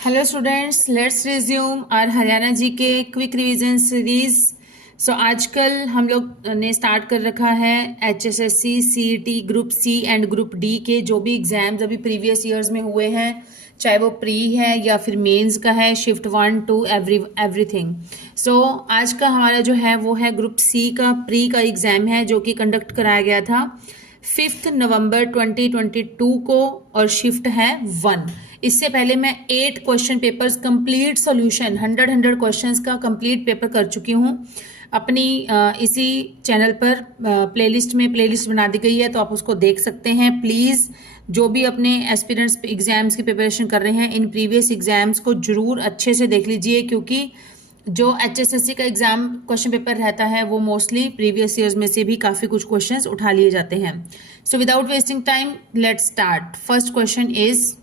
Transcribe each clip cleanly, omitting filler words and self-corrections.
Hello students, let's resume और हरियाणा जी के quick revision series. आजकल हम लोग ने स्टार्ट कर रखा है HSSC, CET, group C and group D के जो भी एग्जाम्स अभी प्रीवियस ईयर्स में हुए हैं, चाहे वो प्री है या फिर मेंस का है, शिफ्ट 1 2 एवरीथिंग। आज का हमारा जो है वो है ग्रुप सी का प्री का एग्जाम है, जो कि कंडक्ट कराया गया था 5 नवंबर 2022 को और शिफ्ट है 1। इससे पहले मैं 8 question papers complete solution 100 questions का कंप्लीट पेपर कर चुकी हूँ। अपनी इसी चैनल पर प्लेलिस्ट बना दी गई है, तो आप उसको देख सकते हैं। प्लीज़ जो भी अपने एस्पिरेंट्स एग्जाम्स की प्रिपरेशन कर रहे हैं, इन प्रीवियस एग्जाम्स को जरूर अच्छे से देख लीजिए, क्योंकि जो HSSC का एग्जाम क्वेश्चन पेपर रहता है वो मोस्टली प्रीवियस ईयर्स में से भी काफ़ी कुछ क्वेश्चंस उठा लिए जाते हैं। So without wasting time let's start. First question is,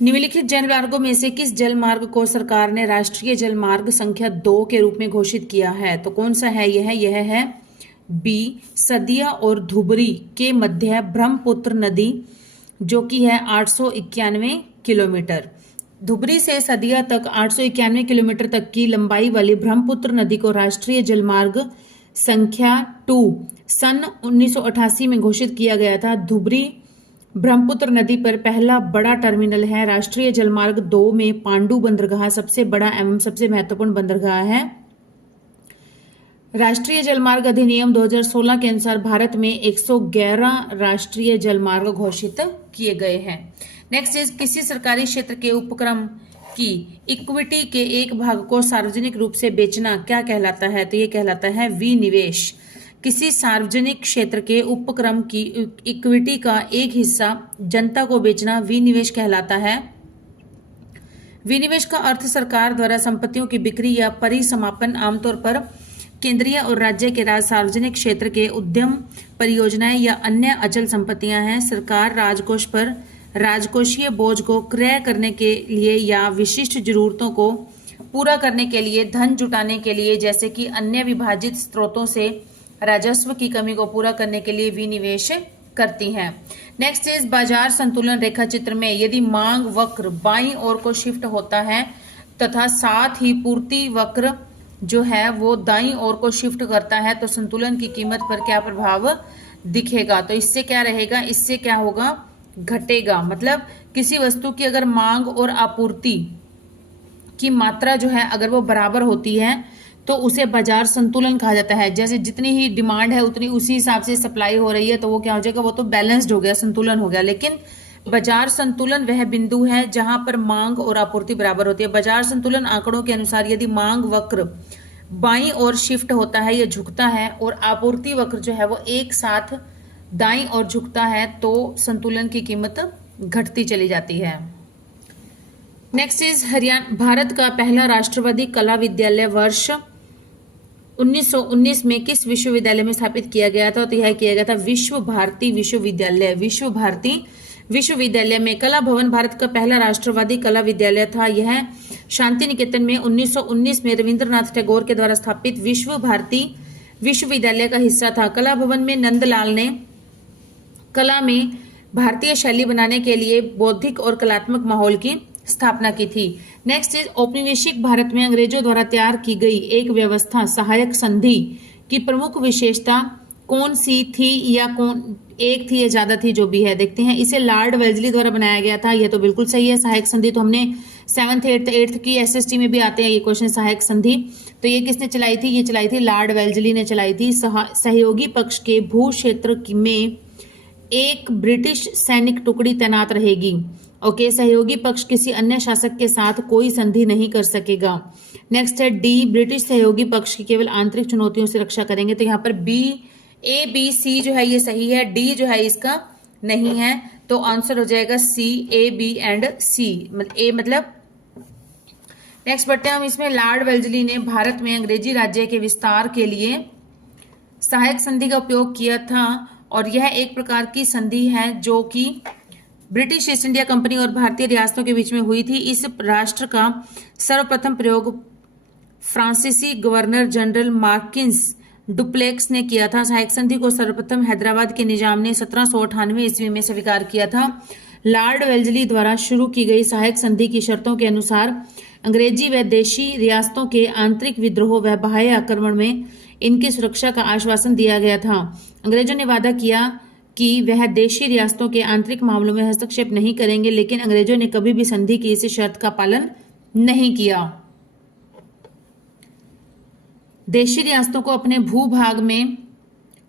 निम्नलिखित जलमार्गों में से किस जलमार्ग को सरकार ने राष्ट्रीय जलमार्ग संख्या 2 के रूप में घोषित किया है? तो कौन सा है यह है बी, सदिया और धुबरी के मध्य ब्रह्मपुत्र नदी, जो कि है 891 किलोमीटर। धुबरी से सदिया तक 891 किलोमीटर तक की लंबाई वाली ब्रह्मपुत्र नदी को राष्ट्रीय जलमार्ग संख्या 2 सन 1988 में घोषित किया गया था। धुबरी ब्रह्मपुत्र नदी पर पहला बड़ा टर्मिनल है। राष्ट्रीय जलमार्ग 2 में पांडु बंदरगाह सबसे बड़ा एवं सबसे महत्वपूर्ण बंदरगाह है। राष्ट्रीय जलमार्ग अधिनियम 2016 के अनुसार भारत में 111 राष्ट्रीय जलमार्ग घोषित किए गए हैं। नेक्स्ट इज, किसी सरकारी क्षेत्र के उपक्रम की इक्विटी के एक भाग को सार्वजनिक रूप से बेचना क्या कहलाता है? तो ये कहलाता है विनिवेश। किसी सार्वजनिक क्षेत्र के उपक्रम की इक्विटी का एक हिस्सा जनता को बेचना विनिवेश कहलाता है। विनिवेश का अर्थ सरकार द्वारा संपत्तियों की बिक्री या परिसमापन, आमतौर पर केंद्रीय और राज्य के राज सार्वजनिक क्षेत्र के उद्यम, परियोजनाएं या अन्य अचल संपत्तियां हैं। सरकार राजकोष पर राजकोषीय बोझ को क्रय करने के लिए या विशिष्ट जरूरतों को पूरा करने के लिए धन जुटाने के लिए, जैसे कि अन्य विभाजित स्रोतों से राजस्व की कमी को पूरा करने के लिए विनिवेश करती हैं। नेक्स्ट इज, बाजार संतुलन रेखा चित्र में यदि मांग वक्र बाईं ओर को शिफ्ट होता है तथा साथ ही पूर्ति वक्र जो है वो दाईं ओर को शिफ्ट करता है, तो संतुलन की कीमत पर क्या प्रभाव दिखेगा? तो इससे क्या रहेगा, इससे क्या होगा, घटेगा। मतलब किसी वस्तु की अगर मांग और आपूर्ति की मात्रा जो है अगर वो बराबर होती है तो उसे बाजार संतुलन कहा जाता है। जैसे जितनी ही डिमांड है उतनी उसी हिसाब से सप्लाई हो रही है, तो वो क्या हो जाएगा, वो तो बैलेंस्ड हो गया, संतुलन हो गया। लेकिन बाजार संतुलन वह बिंदु है जहां पर मांग और आपूर्ति बराबर होती है। बाजार संतुलन आंकड़ों के अनुसार यदि मांग वक्र बाईं ओर शिफ्ट होता है या झुकता है और आपूर्ति वक्र जो है वो एक साथ दाईं ओर झुकता है, तो संतुलन की कीमत घटती चली जाती है। नेक्स्ट इज, हरियाणा भारत का पहला राष्ट्रवादी कला विद्यालय वर्ष 1919 में किस विश्वविद्यालय में स्थापित किया गया था? तो यह किया गया था विश्व भारती विश्वविद्यालय। विश्व भारती विश्वविद्यालय में कला भवन भारत का पहला राष्ट्रवादी कला विद्यालय था। यह शांति निकेतन में 1919 में रविंद्रनाथ टैगोर के द्वारा स्थापित विश्व भारती विश्वविद्यालय का हिस्सा था। कला भवन में नंदलाल ने कला में भारतीय शैली बनाने के लिए बौद्धिक और कलात्मक माहौल की स्थापना की थी। नेक्स्ट इज, औपनिवेशिक भारत में अंग्रेजों द्वारा तैयार की गई एक व्यवस्था सहायक संधि की प्रमुख विशेषता कौन सी थी, या कौन एक थी या ज्यादा थी, जो भी है देखते हैं। इसे लॉर्ड वेल्जली द्वारा बनाया गया था। यह तो बिल्कुल सही है। सहायक संधि तो हमने 7th 8th की SST में भी आते हैं ये क्वेश्चन, सहायक संधि। तो ये किसने चलाई थी? ये चलाई थी लॉर्ड वेल्जली ने चलाई थी। सहयोगी पक्ष के भू क्षेत्र में एक ब्रिटिश सैनिक टुकड़ी तैनात रहेगी। ओके, सहयोगी पक्ष किसी अन्य शासक के साथ कोई संधि नहीं कर सकेगा। नेक्स्ट है डी, ब्रिटिश सहयोगी पक्ष की केवल आंतरिक चुनौतियों से रक्षा करेंगे। तो यहाँ पर A B C जो है ये सही है, डी जो है इसका नहीं है, तो आंसर हो जाएगा C, A B and C। A मतलब नेक्स्ट बढ़ते हैं हम इसमें। लॉर्ड वेल्जली ने भारत में अंग्रेजी राज्य के विस्तार के लिए सहायक संधि का उपयोग किया था, और यह एक प्रकार की संधि है जो कि ब्रिटिश ईस्ट इंडिया कंपनी और भारतीय रियासतों के बीच में हुई थी। इस राष्ट्र का सर्वप्रथम प्रयोग फ्रांसीसी गवर्नर जनरल मार्किंस डुप्लेक्स ने किया था। सहायक संधि को सर्वप्रथम हैदराबाद के निजाम ने 1798 ईस्वी में स्वीकार किया था। लॉर्ड वेल्जली द्वारा शुरू की गई सहायक संधि की शर्तों के अनुसार अंग्रेजी व देशी रियासतों के आंतरिक विद्रोह व बाह्य आक्रमण में इनकी सुरक्षा का आश्वासन दिया गया था। अंग्रेजों ने वादा किया कि वह देशी रियासतों के आंतरिक मामलों में हस्तक्षेप नहीं करेंगे, लेकिन अंग्रेजों ने कभी भी संधि की इस शर्त का पालन नहीं किया। देशी रियासतों को अपने भूभाग में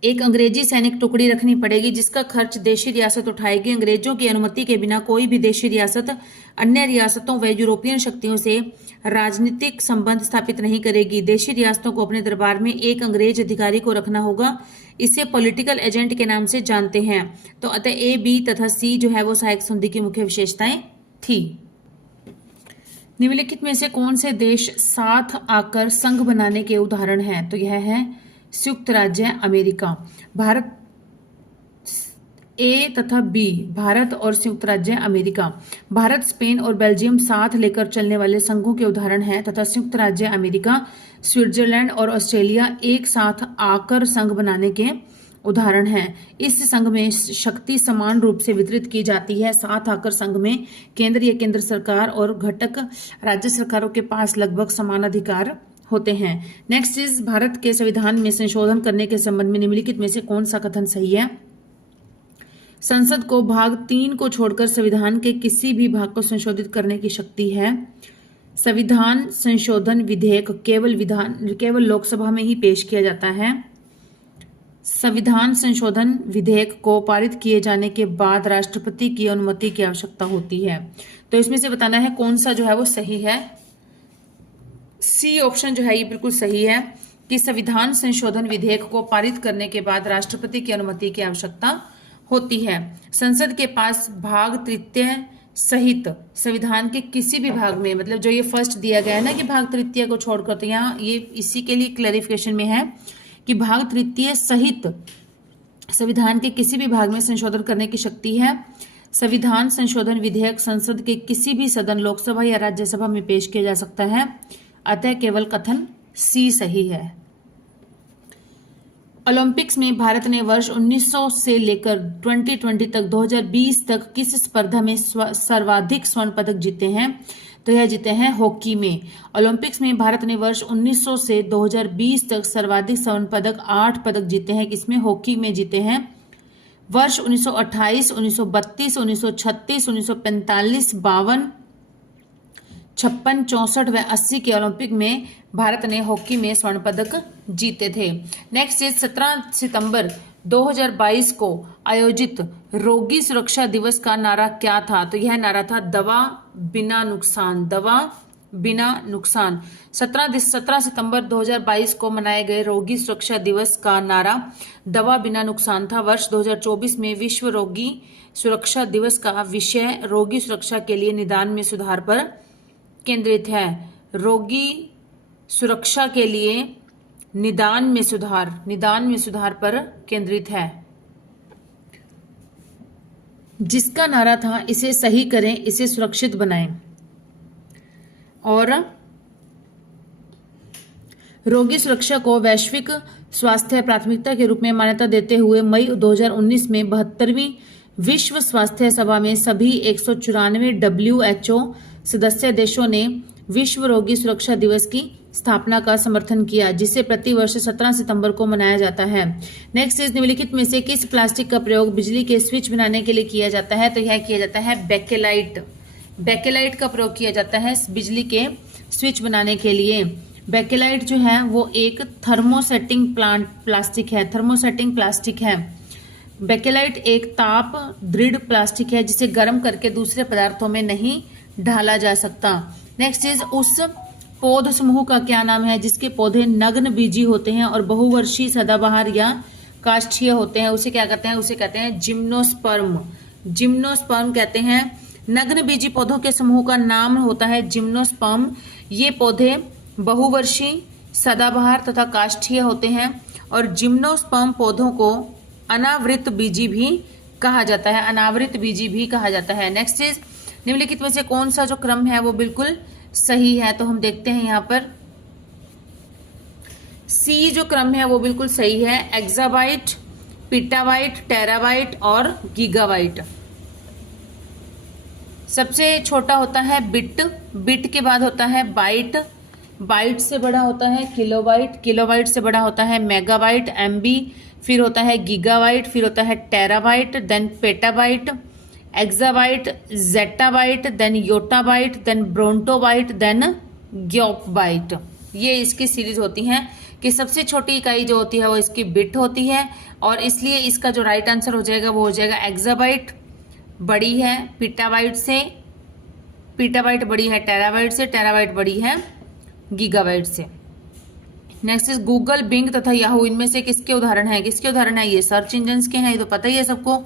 एक अंग्रेजी सैनिक टुकड़ी रखनी पड़ेगी, जिसका खर्च देशी रियासत उठाएगी। अंग्रेजों की अनुमति के बिना कोई भी देशी रियासत अन्य रियासतों व यूरोपियन शक्तियों से राजनीतिक संबंध स्थापित नहीं करेगी। देशी रियासतों को अपने दरबार में एक अंग्रेज अधिकारी को रखना होगा। इसे पॉलिटिकल एजेंट के नाम से जानते हैं। तो अतः ए, बी तथा सी जो है वो सहायक संधि की मुख्य विशेषताएं थी। निम्नलिखित में से कौन से देश साथ आकर संघ बनाने के उदाहरण हैं? तो यह है संयुक्त राज्य अमेरिका। भारत ए तथा बी, भारत और संयुक्त राज्य अमेरिका। भारत, स्पेन और बेल्जियम साथ लेकर चलने वाले संघों के उदाहरण हैं तथा संयुक्त राज्य अमेरिका, स्विट्जरलैंड और ऑस्ट्रेलिया एक साथ आकर संघ बनाने के उदाहरण हैं। इस संघ में शक्ति समान रूप से वितरित की जाती है। साथ आकर संघ में केंद्र सरकार और घटक राज्य सरकारों के पास लगभग समान अधिकार होते हैं। नेक्स्ट इज भारत के संविधान में संशोधन करने के संबंध में निम्नलिखित में से कौन सा कथन सही है? संसद को भाग 3 को छोड़कर संविधान के किसी भी भाग को संशोधित करने की शक्ति है। संविधान संशोधन विधेयक केवल लोकसभा में ही पेश किया जाता है। संविधान संशोधन विधेयक को पारित किए जाने के बाद राष्ट्रपति की अनुमति की आवश्यकता होती है। तो इसमें से बताना है कौन सा जो है वो सही है। सी ऑप्शन जो है ये बिल्कुल सही है कि संविधान संशोधन विधेयक को पारित करने के बाद राष्ट्रपति की अनुमति की आवश्यकता होती है। संसद के पास भाग तृतीय सहित संविधान के किसी भी भाग में, मतलब जो ये फर्स्ट दिया गया है ना कि भाग तृतीय को छोड़कर, तो यहाँ ये इसी के लिए क्लैरिफिकेशन में है कि भाग तृतीय सहित संविधान के किसी भी भाग में संशोधन करने की शक्ति है। संविधान संशोधन विधेयक संसद के किसी भी सदन, लोकसभा या राज्यसभा में पेश किया जा सकता है। अतः केवल कथन सी सही है। ओलंपिक्स में भारत ने वर्ष 1900 से लेकर 2020 तक 2020 तक किस स्पर्धा में सर्वाधिक स्वर्ण पदक जीते हैं? तो यह जीते हैं हॉकी में। ओलंपिक्स में भारत ने वर्ष 1900 से 2020 तक सर्वाधिक स्वर्ण पदक 8 पदक जीते हैं। किसमें? हॉकी में जीते हैं। वर्ष 1928, 1932, 1936, 1945, 52, 56, 64 व 80 के ओलंपिक में भारत ने हॉकी में स्वर्ण पदक जीते थे। नेक्स्ट इज 17 सितंबर 2022 को आयोजित रोगी सुरक्षा दिवस का नारा क्या था? तो यह नारा था दवा बिना नुकसान, दवा बिना नुकसान। 17 सितंबर 2022 को मनाए गए रोगी सुरक्षा दिवस का नारा दवा बिना नुकसान था। वर्ष 2024 में विश्व रोगी सुरक्षा दिवस का विषय रोगी सुरक्षा के लिए निदान में सुधार पर केंद्रित है। रोगी सुरक्षा के लिए निदान में सुधार पर केंद्रित है। जिसका नारा था इसे सही करें, इसे सुरक्षित बनाएं। और रोगी सुरक्षा को वैश्विक स्वास्थ्य प्राथमिकता के रूप में मान्यता देते हुए मई 2019 में 72वीं विश्व स्वास्थ्य सभा में सभी 194 WHO सदस्य देशों ने विश्व रोगी सुरक्षा दिवस की स्थापना का समर्थन किया, जिसे प्रतिवर्ष 17 सितंबर को मनाया जाता है। नेक्स्ट इज निम्नलिखित में से किस प्लास्टिक का प्रयोग बिजली के स्विच बनाने के लिए किया जाता है? तो यह किया जाता है बेकेलाइट। बेकेलाइट का प्रयोग किया जाता है बिजली के स्विच बनाने के लिए। बेकेलाइट जो है वो एक थर्मोसेटिंग प्लास्टिक है। बेकेलाइट एक ताप दृढ़ प्लास्टिक है जिसे गर्म करके दूसरे पदार्थों में नहीं ढाला जा सकता। नेक्स्ट इज उस पौध समूह का क्या नाम है जिसके पौधे नग्न बीजी होते हैं और बहुवर्षीय सदाबहार या काष्ठीय होते हैं? उसे क्या कहते हैं? उसे कहते हैं जिम्नोस्पर्म। जिम्नोस्पर्म कहते हैं। नग्न बीजी पौधों के समूह का नाम होता है जिम्नोस्पर्म। ये पौधे बहुवर्षीय, सदाबहार तथा काष्ठीय होते हैं और जिम्नोस्पर्म पौधों को अनावृत बीजी भी कहा जाता है। अनावृत बीजी भी कहा जाता है। नेक्स्ट इज निम्नलिखित में से कौन सा जो क्रम है वो बिल्कुल सही है? तो हम देखते हैं यहाँ पर सी जो क्रम है वो बिल्कुल सही है। एक्साबाइट, पीटाबाइट, टेराबाइट और गीगाबाइट। सबसे छोटा होता है बिट, बिट के बाद होता है बाइट, बाइट से बड़ा होता है किलोबाइट, किलोबाइट से बड़ा होता है मेगाबाइट एमबी, फिर होता है गीगाबाइट, फिर होता है terabyte, then petabyte, exabyte, zettabyte, then yottabyte, then brontobyte, then geopbyte. ये इसकी सीरीज होती हैं कि सबसे छोटी इकाई जो होती है वो इसकी बिट होती है, और इसलिए इसका जो राइट आंसर हो जाएगा वो हो जाएगा एक्साबाइट, बड़ी है पीटाबाइट से, पीटाबाइट बड़ी है टेराबाइट से, टेराबाइट बड़ी है गीगाबाइट से। नेक्स्ट इज गूगल, बिंग तथा याहू, इनमें से किसके उदाहरण है? किसके उदाहरण है? ये सर्च इंजन के हैं, ये तो पता ही है सबको।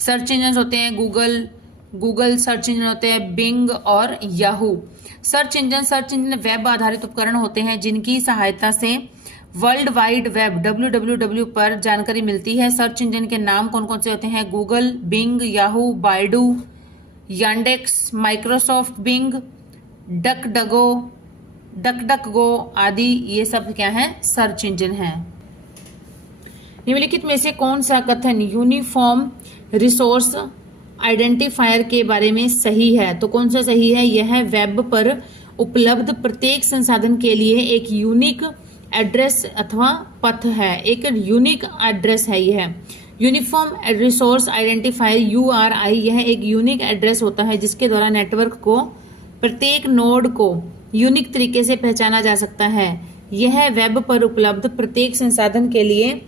सर्च इंजन होते हैं गूगल, गूगल सर्च इंजन होते हैं बिंग और याहू। सर्च इंजन वेब आधारित उपकरण होते हैं जिनकी सहायता से वर्ल्ड वाइड वेब www पर जानकारी मिलती है। सर्च इंजन के नाम कौन कौन से होते हैं? Google, Bing, Yahoo, Baidu, Yandex, Microsoft Bing, Duck Go आदि, ये सब क्या है? सर्च इंजन है। निम्नलिखित में से कौन सा कथन यूनिफॉर्म रिसोर्स आइडेंटिफायर के बारे में सही है? तो कौन सा सही है? यह वेब पर उपलब्ध प्रत्येक संसाधन के लिए एक यूनिक एड्रेस अथवा पथ है, एक यूनिक एड्रेस है। यह यूनिफॉर्म रिसोर्स आइडेंटिफायर URI, यह एक यूनिक एड्रेस होता है जिसके द्वारा नेटवर्क को प्रत्येक नोड को यूनिक तरीके से पहचाना जा सकता है। यह वेब पर उपलब्ध प्रत्येक संसाधन के लिए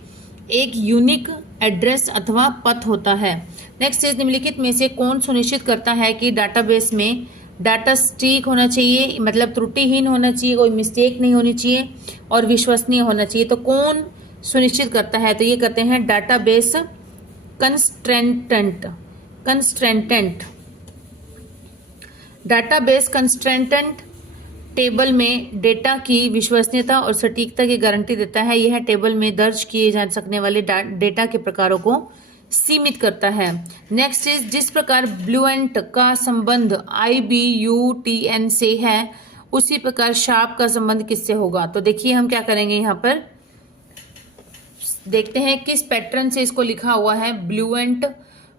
एक यूनिक एड्रेस अथवा पथ होता है। नेक्स्ट इज निम्नलिखित में से कौन सुनिश्चित करता है कि डाटाबेस में डाटा सटीक होना चाहिए, मतलब त्रुटिहीन होना चाहिए, कोई मिस्टेक नहीं होनी चाहिए और विश्वसनीय होना चाहिए? तो कौन सुनिश्चित करता है? तो ये करते हैं डाटाबेस कंस्ट्रेंटेंट। डाटाबेस कंस्ट्रेंटेंट टेबल में डेटा की विश्वसनीयता और सटीकता की गारंटी देता है। यह टेबल में दर्ज किए जा सकने वाले डेटा के प्रकारों को सीमित करता है। नेक्स्ट इज जिस प्रकार ब्लूएंट का संबंध IBUTN से है उसी प्रकार शार्प का संबंध किससे होगा? तो देखिए हम क्या करेंगे, यहाँ पर देखते हैं किस पैटर्न से इसको लिखा हुआ है। ब्लूएंट,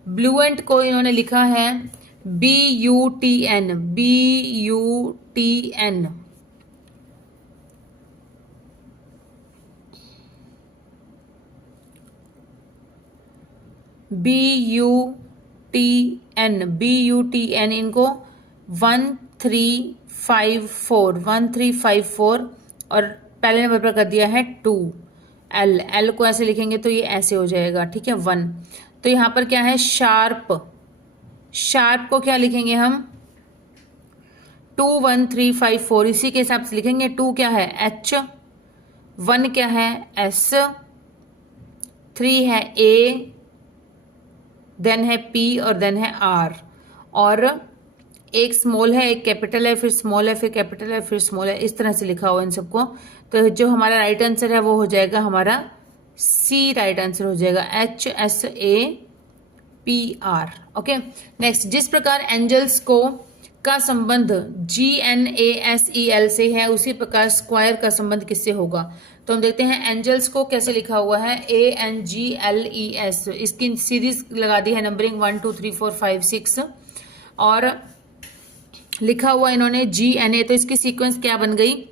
ब्लूएंट को इन्होंने लिखा है BUTN, BUTN। BUTN इनको 1354 और पहले नंबर पर कर दिया है 2। L को ऐसे लिखेंगे तो ये ऐसे हो जाएगा, ठीक है 1। तो यहाँ पर क्या है? शार्प, शार्प को क्या लिखेंगे हम? 21354, इसी के हिसाब से लिखेंगे। 2 क्या है? H, 1 क्या है? S, 3 है A, देन है P और देन है R, और एक स्मॉल है, एक कैपिटल है, फिर स्मॉल है, फिर कैपिटल है, फिर स्मॉल है, इस तरह से लिखा हुआ है इन सबको। तो जो हमारा राइट आंसर है वो हो जाएगा हमारा C, राइट आंसर हो जाएगा HSAPR। ओके, नेक्स्ट जिस प्रकार एंजल्स को का संबंध GNASEL से है उसी प्रकार स्क्वायर का संबंध किससे होगा? तो हम देखते हैं एंजल्स को कैसे लिखा हुआ है, ANGLES। इसकी सीरीज लगा दी है नंबरिंग 1 2 3 4 5 6 और लिखा हुआ इन्होंने GNA, तो इसकी सीक्वेंस क्या बन गई?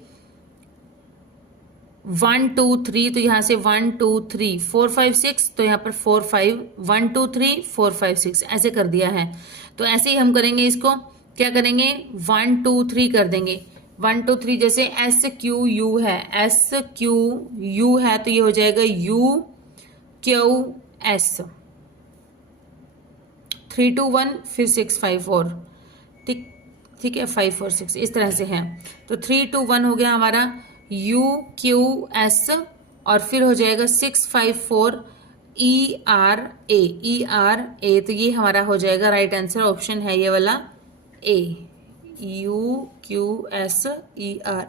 1 2 3, तो यहाँ से 1 2 3 4 5 6, तो यहाँ पर 4 5 1 2 3 4 5 6 ऐसे कर दिया है। तो ऐसे ही हम करेंगे, इसको क्या करेंगे? 1 2 3 कर देंगे। 1 2 3 जैसे SQU है, SQU है तो ये हो जाएगा UQS, 3 2 1 फिर 6 5 4, ठीक है 5 4 6 इस तरह से है। तो 3 2 1 हो गया हमारा UQS और फिर हो जाएगा 6 5 4 ERA, तो ये हमारा हो जाएगा राइट आंसर, ऑप्शन है ये वाला A, UQSERA,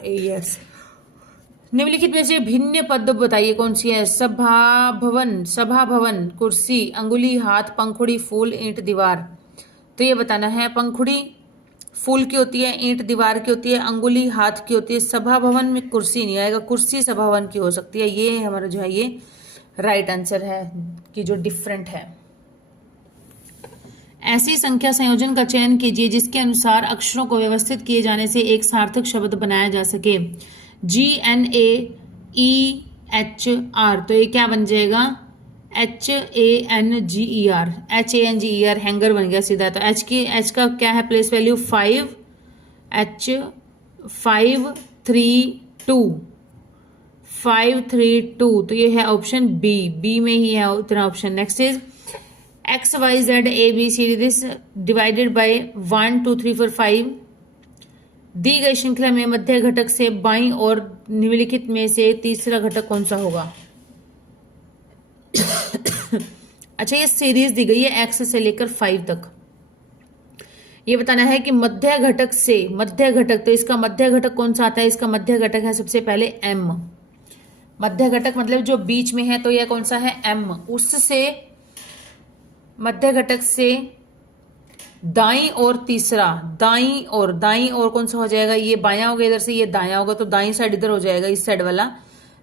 यस। निम्नलिखित में से भिन्न पद बताइए कौन सी है? सभा भवन, कुर्सी, अंगुली, हाथ, पंखुड़ी, फूल, ईंट, दीवार। तो ये बताना है। पंखुड़ी फूल की होती है, ईंट दीवार की होती है, अंगुली हाथ की होती है। सभा भवन में कुर्सी नहीं आएगा, कुर्सी सभा भवन की हो सकती है। ये हमारा जो है ये राइट आंसर है कि जो डिफरेंट है। ऐसी संख्या संयोजन का चयन कीजिए जिसके अनुसार अक्षरों को व्यवस्थित किए जाने से एक सार्थक शब्द बनाया जा सके। GNAEHR, तो ये क्या बन जाएगा? HANGER, HANGER, हैंगर बन गया सीधा। तो एच का क्या है प्लेस वैल्यू? 5, H532, 532, तो ये है ऑप्शन बी में ही है उतना option. Next is XYZABCD this divided by 1 2 3 4 5। दी गई श्रृंखला में मध्य घटक से बाईं और निम्नलिखित में से तीसरा घटक कौन सा होगा? अच्छा, ये सीरीज दी गई है X से लेकर 5 तक। ये बताना है कि मध्य घटक से मध्य घटक, तो इसका मध्य घटक कौन सा आता है? इसका मध्य घटक है सबसे पहले M। मध्य घटक मतलब जो बीच में है, तो यह कौन सा है? M। उससे मध्य घटक से दाईं और तीसरा, दाईं और कौन सा हो जाएगा? ये बायां होगा इधर से, ये दायां होगा, तो दाईं साइड इधर हो जाएगा इस साइड वाला,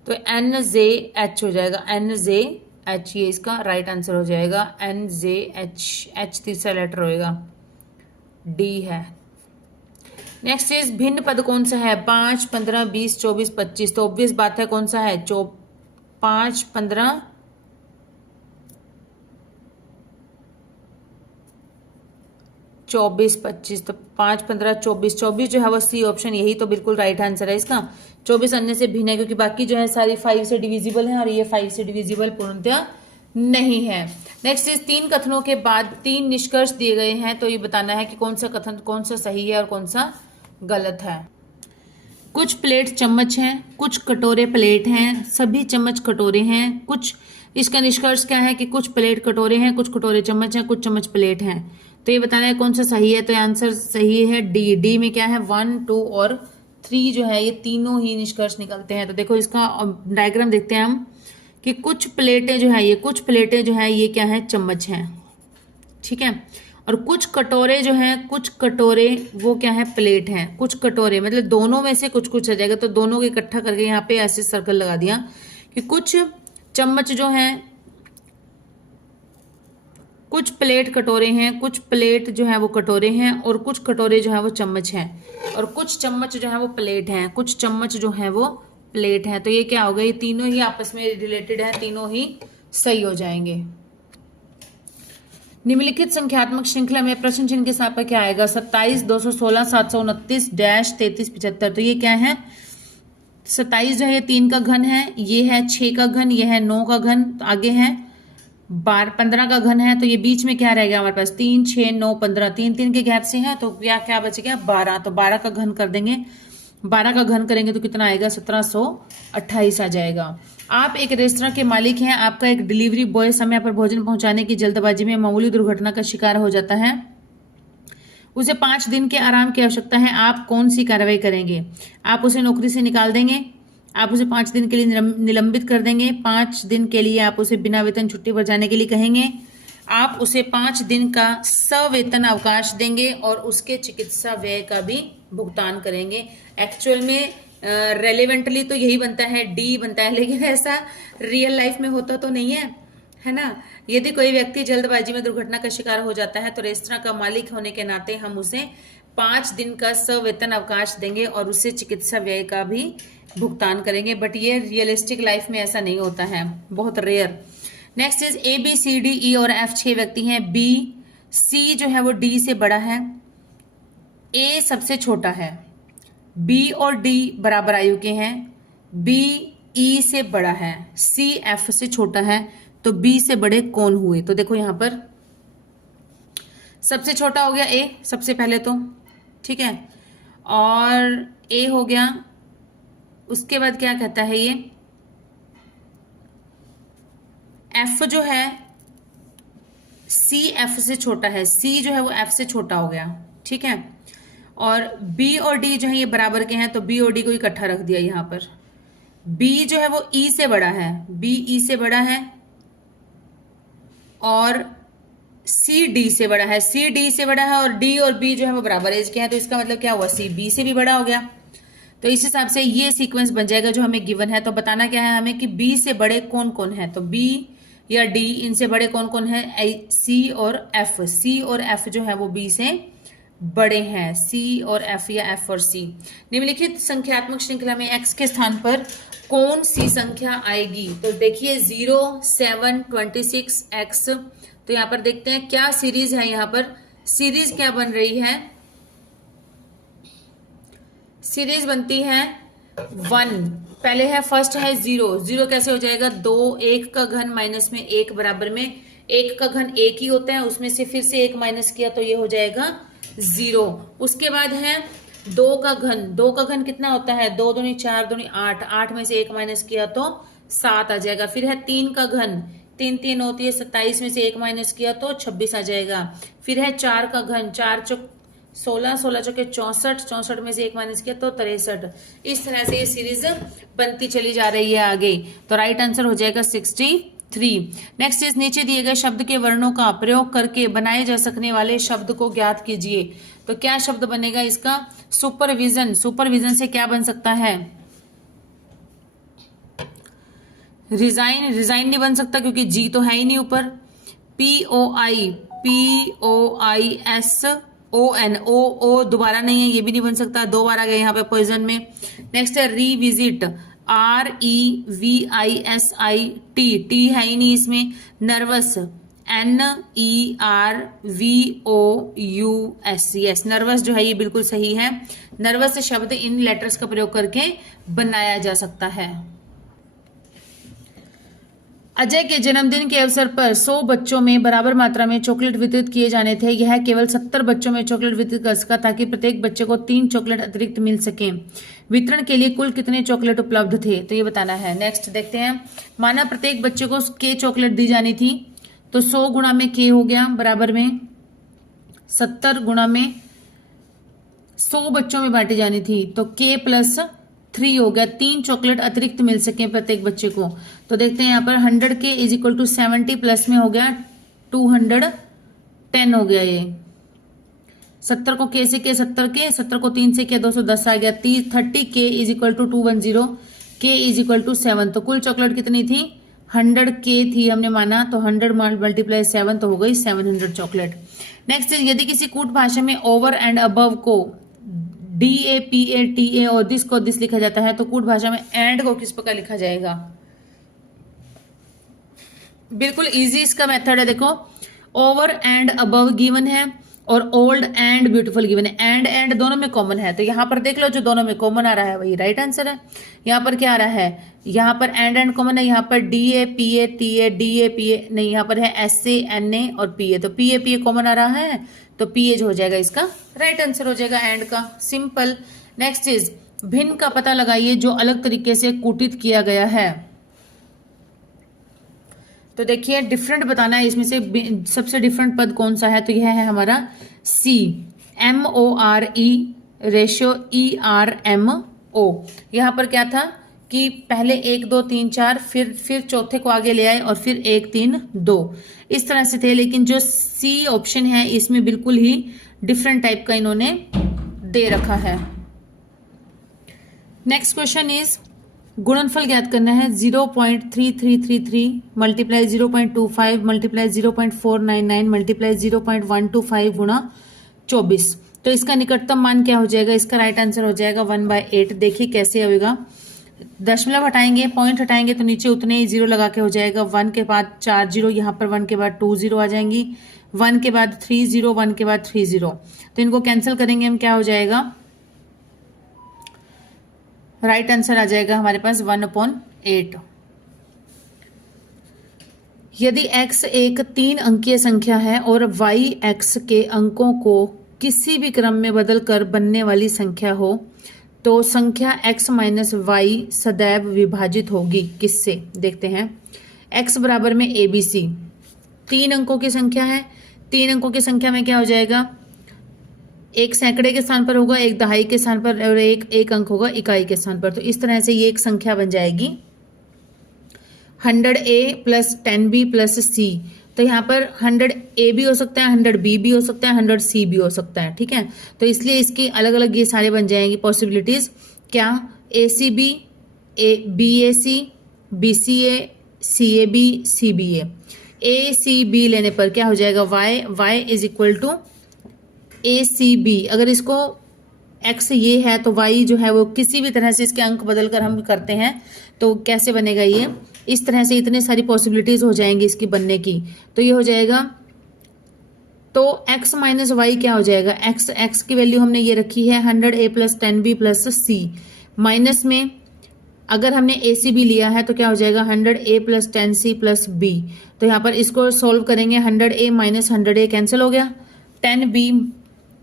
तो NJH हो जाएगा। NJH ये इसका राइट आंसर हो जाएगा। NJH, H तीसरा लेटर होएगा, D है। नेक्स्ट इज भिन्न पद कौन सा है? 5, 15, 20, 24, 25, तो ऑब्वियस बात है कौन सा है? 5, 15, 24, 25, तो 5, 15, 24, 24 जो है वो सी ऑप्शन, यही तो बिल्कुल राइट आंसर है इसका। 24 अन्य से भिन्न है क्योंकि बाकी जो है सारी 5 से डिविजिबल है और ये 5 से डिविजिबल पूर्णतः नहीं है। नेक्स्ट इज 3 कथनों के बाद 3 निष्कर्ष दिए गए हैं, तो ये बताना है कि कौन सा कथन कौन सा सही है और कौन सा गलत है। कुछ प्लेट चम्मच हैं, कुछ कटोरे प्लेट हैं, सभी चम्मच कटोरे हैं। कुछ, इसका निष्कर्ष क्या है कि कुछ प्लेट कटोरे हैं, कुछ कटोरे चम्मच हैं, कुछ चम्मच प्लेट हैं। तो ये बताना है कौन सा सही है, तो आंसर सही है डी में क्या है? 1, 2 और 3 जो है ये तीनों ही निष्कर्ष निकलते हैं। तो देखो इसका डायग्राम देखते हैं हम कि कुछ प्लेटें जो है ये क्या है? चम्मच हैं, ठीक है। और कुछ कटोरे जो हैं, कुछ कटोरे वो क्या है? प्लेट हैं। कुछ कटोरे मतलब दोनों में से कुछ कुछ आ जाएगा, तो दोनों को इकट्ठा करके यहाँ पे ऐसे सर्कल लगा दिया कि कुछ चम्मच जो हैं, कुछ प्लेट कटोरे हैं, कुछ प्लेट जो है वो कटोरे हैं, और कुछ कटोरे जो है वो चम्मच हैं, और कुछ चम्मच जो है वो प्लेट हैं, कुछ चम्मच जो है वो प्लेट हैं। तो ये क्या होगा? ये तीनों ही आपस में रिलेटेड है, तीनों ही सही हो जाएंगे। निम्नलिखित संख्यात्मक श्रृंखला में प्रश्न चिन्ह के साथ पर क्या आएगा? 27, 216, 729, -, 33, 75। तो ये क्या है? 27 जो है ये 3 का घन है, ये है 6 का घन, ये है 9 का घन, तो आगे है 15 का घन है, तो ये बीच में क्या रह गया हमारे पास? 3, 6, 9, 15, 3 के गैप से है, तो क्या बच गया? 12। तो 12 का घन कर देंगे, 12 का घन करेंगे तो कितना आएगा? 1728 आ जाएगा। आप एक रेस्तरां के मालिक हैं, आपका एक डिलीवरी बॉय समय पर भोजन पहुंचाने की जल्दबाजी में मामूली दुर्घटना का शिकार हो जाता है, उसे 5 दिन के आराम की आवश्यकता है, आप कौन सी कार्रवाई करेंगे? आप उसे नौकरी से निकाल देंगे, आप उसे 5 दिन के लिए निलंबित कर देंगे, 5 दिन के लिए आप उसे बिना वेतन छुट्टी पर जाने के लिए कहेंगे, आप उसे 5 दिन का सवेतन अवकाश देंगे और उसके चिकित्सा व्यय का भी भुगतान करेंगे। एक्चुअल में रेलेवेंटली तो यही बनता है, डी बनता है, लेकिन ऐसा रियल लाइफ में होता तो नहीं है ना। यदि कोई व्यक्ति जल्दबाजी में दुर्घटना का शिकार हो जाता है तो रेस्तरां का मालिक होने के नाते हम उसे 5 दिन का सवेतन अवकाश देंगे और उससे चिकित्सा व्यय का भी भुगतान करेंगे। बट ये रियलिस्टिक लाइफ में ऐसा नहीं होता है, बहुत रेयर। नेक्स्ट इज ABCDE और F 6 व्यक्ति हैं, BC जो है वो D से बड़ा है, A सबसे छोटा है, B और D बराबर आयु के हैं, B E से बड़ा है, C F से छोटा है, तो B से बड़े कौन हुए? तो देखो यहां पर सबसे छोटा हो गया A सबसे पहले तो, ठीक है, और A हो गया। उसके बाद क्या कहता है ये? F जो है C F से छोटा है, C जो है वो F से छोटा हो गया, ठीक है। और B और D जो है ये बराबर के हैं, तो B और D को इकट्ठा रख दिया यहां पर। B जो है वो E से बड़ा है, B E से बड़ा है, और C D से बड़ा है, C D से बड़ा है, और D और B जो है वो बराबर एज के हैं, तो इसका मतलब क्या हुआ? C B से भी बड़ा हो गया। तो इस हिसाब से ये सीक्वेंस बन जाएगा जो हमें गिवन है। तो बताना क्या है हमें कि B से बड़े कौन कौन है? तो B या डी, इनसे बड़े कौन कौन है? सी और एफ। सी और एफ जो है वो बी से बड़े हैं, सी और एफ या एफ और सी। निम्नलिखित संख्यात्मक श्रृंखला में एक्स के स्थान पर कौन सी संख्या आएगी? तो देखिए 0, 7, 26 एक्स। तो यहां पर देखते हैं क्या सीरीज है, यहां पर सीरीज क्या बन रही है? सीरीज बनती है 1। पहले है फर्स्ट है 0, 0 कैसे हो जाएगा? 2, 1 का घन माइनस में 1 बराबर में 1 का घन 1 ही होता है, उसमें से फिर से 1 माइनस किया तो ये हो जाएगा 0। उसके बाद है 2 का घन। 2 का घन कितना होता है? 2 दूनी 4, दूनी 8, 8 में से 1 माइनस किया तो 7 आ जाएगा। फिर है 3 का घन, 3 3 होती है 27 में से 1 माइनस किया तो 26 आ जाएगा। फिर है 4 का घन, 4 चौक 16, 16 चौके 64, 64 में से 1 माइनस किया तो 63। इस तरह से ये सीरीज बनती चली जा रही है आगे। तो राइट आंसर हो जाएगा 63। नेक्स्ट इज नीचे दिए गए शब्द के वर्णों का प्रयोग करके बनाए जा सकने वाले शब्द को ज्ञात कीजिए। तो क्या शब्द बनेगा इसका? सुपरविजन। सुपरविजन से क्या बन सकता है? रिजाइन। रिजाइन नहीं बन सकता क्योंकि जी तो है ही नहीं ऊपर। POI, POISON, ओ दोबारा नहीं है, ये भी नहीं बन सकता, 2 बार आ गया यहाँ पे पॉइजन में। नेक्स्ट है रिविजिट, REVISIT, टी है ही नहीं इसमें। नर्वस, NERVOUS, यस नर्वस जो है ये बिल्कुल सही है। नर्वस शब्द इन लेटर्स का प्रयोग करके बनाया जा सकता है। अजय के जन्मदिन के अवसर पर 100 बच्चों में बराबर मात्रा में चॉकलेट वितरित किए जाने थे। यह केवल 70 बच्चों में चॉकलेट वितरित कर सका ताकि प्रत्येक बच्चे को 3 चॉकलेट अतिरिक्त मिल सके। वितरण के लिए कुल कितने चॉकलेट उपलब्ध थे? तो ये बताना है। नेक्स्ट देखते हैं। माना प्रत्येक बच्चे को के चॉकलेट दी जानी थी, तो 100 गुणा में के हो गया बराबर में 70 गुणा में 100 बच्चों में बांटी जानी थी, तो के प्लस 3 हो गया। 3 चॉकलेट अतिरिक्त मिल सके प्रत्येक बच्चे को। तो देखते हैं यहाँ पर 100 के इज इक्वल टू 70 प्लस में हो गया 210 हो गया। ये 70 को के से के 70 के 70 को 3 से के 210 आ गया। 30 के इज इक्वल टू 210 के इज इक्वल टू 7। तो कुल चॉकलेट कितनी थी? 100 के थी हमने माना, तो 100 मल्टीप्लाई 7 तो हो गई 700 चॉकलेट। नेक्स्ट यदि किसी कूट भाषा में ओवर एंड अबव को DAPATA और दिस को दिस लिखा जाता है, तो कूट भाषा में एंड को किस प्रकार लिखा जाएगा? बिल्कुल इजी इसका मेथड है। देखो ओवर एंड अबव गिवन है और ओल्ड एंड ब्यूटीफुल गिवन है। एंड दोनों में कॉमन है, तो यहां पर देख लो जो दोनों में कॉमन आ रहा है वही राइट आंसर है। यहां पर क्या आ रहा है? यहां पर एंड कॉमन है। यहां पर DAPATA DAPA नहीं, यहां पर है SANA और PA, तो PA कॉमन आ रहा है, तो PA जो हो जाएगा इसका राइट आंसर हो जाएगा एंड का। सिंपल। नेक्स्ट इज भिन्न का पता लगाइए जो अलग तरीके से कूटित किया गया है। तो देखिए डिफरेंट बताना है, इसमें से सबसे डिफरेंट पद कौन सा है? तो यह है हमारा C, MORE रेशियो ERMO। यहां पर क्या था कि पहले 1 2 3 4 फिर चौथे को आगे ले आए और फिर 1 3 2 इस तरह से थे, लेकिन जो C ऑप्शन है इसमें बिल्कुल ही डिफरेंट टाइप का इन्होंने दे रखा है। नेक्स्ट क्वेश्चन इज गुणनफल ज्ञात करना है। 0.3333 मल्टीप्लाई 0.25 मल्टीप्लाई 0.499 मल्टीप्लाई 0.125 गुणा 24। तो इसका निकटतम मान क्या हो जाएगा? इसका राइट आंसर हो जाएगा 1/8। देखिए कैसे होगा। दशमलव हटाएंगे, पॉइंट हटाएंगे तो नीचे उतने ही 0 लगा के हो जाएगा। 1 के बाद 4 0, यहाँ पर 1 के बाद 2 0 आ जाएंगी। 1 के बाद 3 0, 1 के बाद 3 0, तो इनको कैंसिल करेंगे हम, क्या हो जाएगा? राइट आंसर आ जाएगा हमारे पास 1/8। यदि x एक 3 अंकीय संख्या है और y x के अंकों को किसी भी क्रम में बदलकर बनने वाली संख्या हो, तो संख्या x माइनस वाई सदैव विभाजित होगी किससे? देखते हैं। x बराबर में ABC 3 अंकों की संख्या है। 3 अंकों की संख्या में क्या हो जाएगा? एक सैकड़े के स्थान पर होगा, एक दहाई के स्थान पर, और एक अंक होगा इकाई के स्थान पर। तो इस तरह से ये एक संख्या बन जाएगी 100A plus 10B plus C। तो यहाँ पर 100A भी हो सकता है, 100B भी हो सकता है, 100C भी हो सकता है। ठीक है, तो इसलिए इसकी अलग अलग ये सारे बन जाएंगी पॉसिबिलिटीज। क्या? ACB, BAC, BCA, CAB ACB लेने पर क्या हो जाएगा, y is equal to ACB। अगर इसको x ये है तो y जो है वो किसी भी तरह से इसके अंक बदलकर हम करते हैं तो कैसे बनेगा, ये इस तरह से इतने सारी पॉसिबिलिटीज हो जाएंगी इसकी बनने की। तो ये हो जाएगा, तो x माइनस वाई क्या हो जाएगा, x की वैल्यू हमने ये रखी है 100a plus 10b plus c, minus में अगर हमने ACB लिया है तो क्या हो जाएगा 100a plus 10c plus b। तो यहाँ पर इसको सॉल्व करेंगे, 100a माइनस 100a कैंसिल हो गया, 10b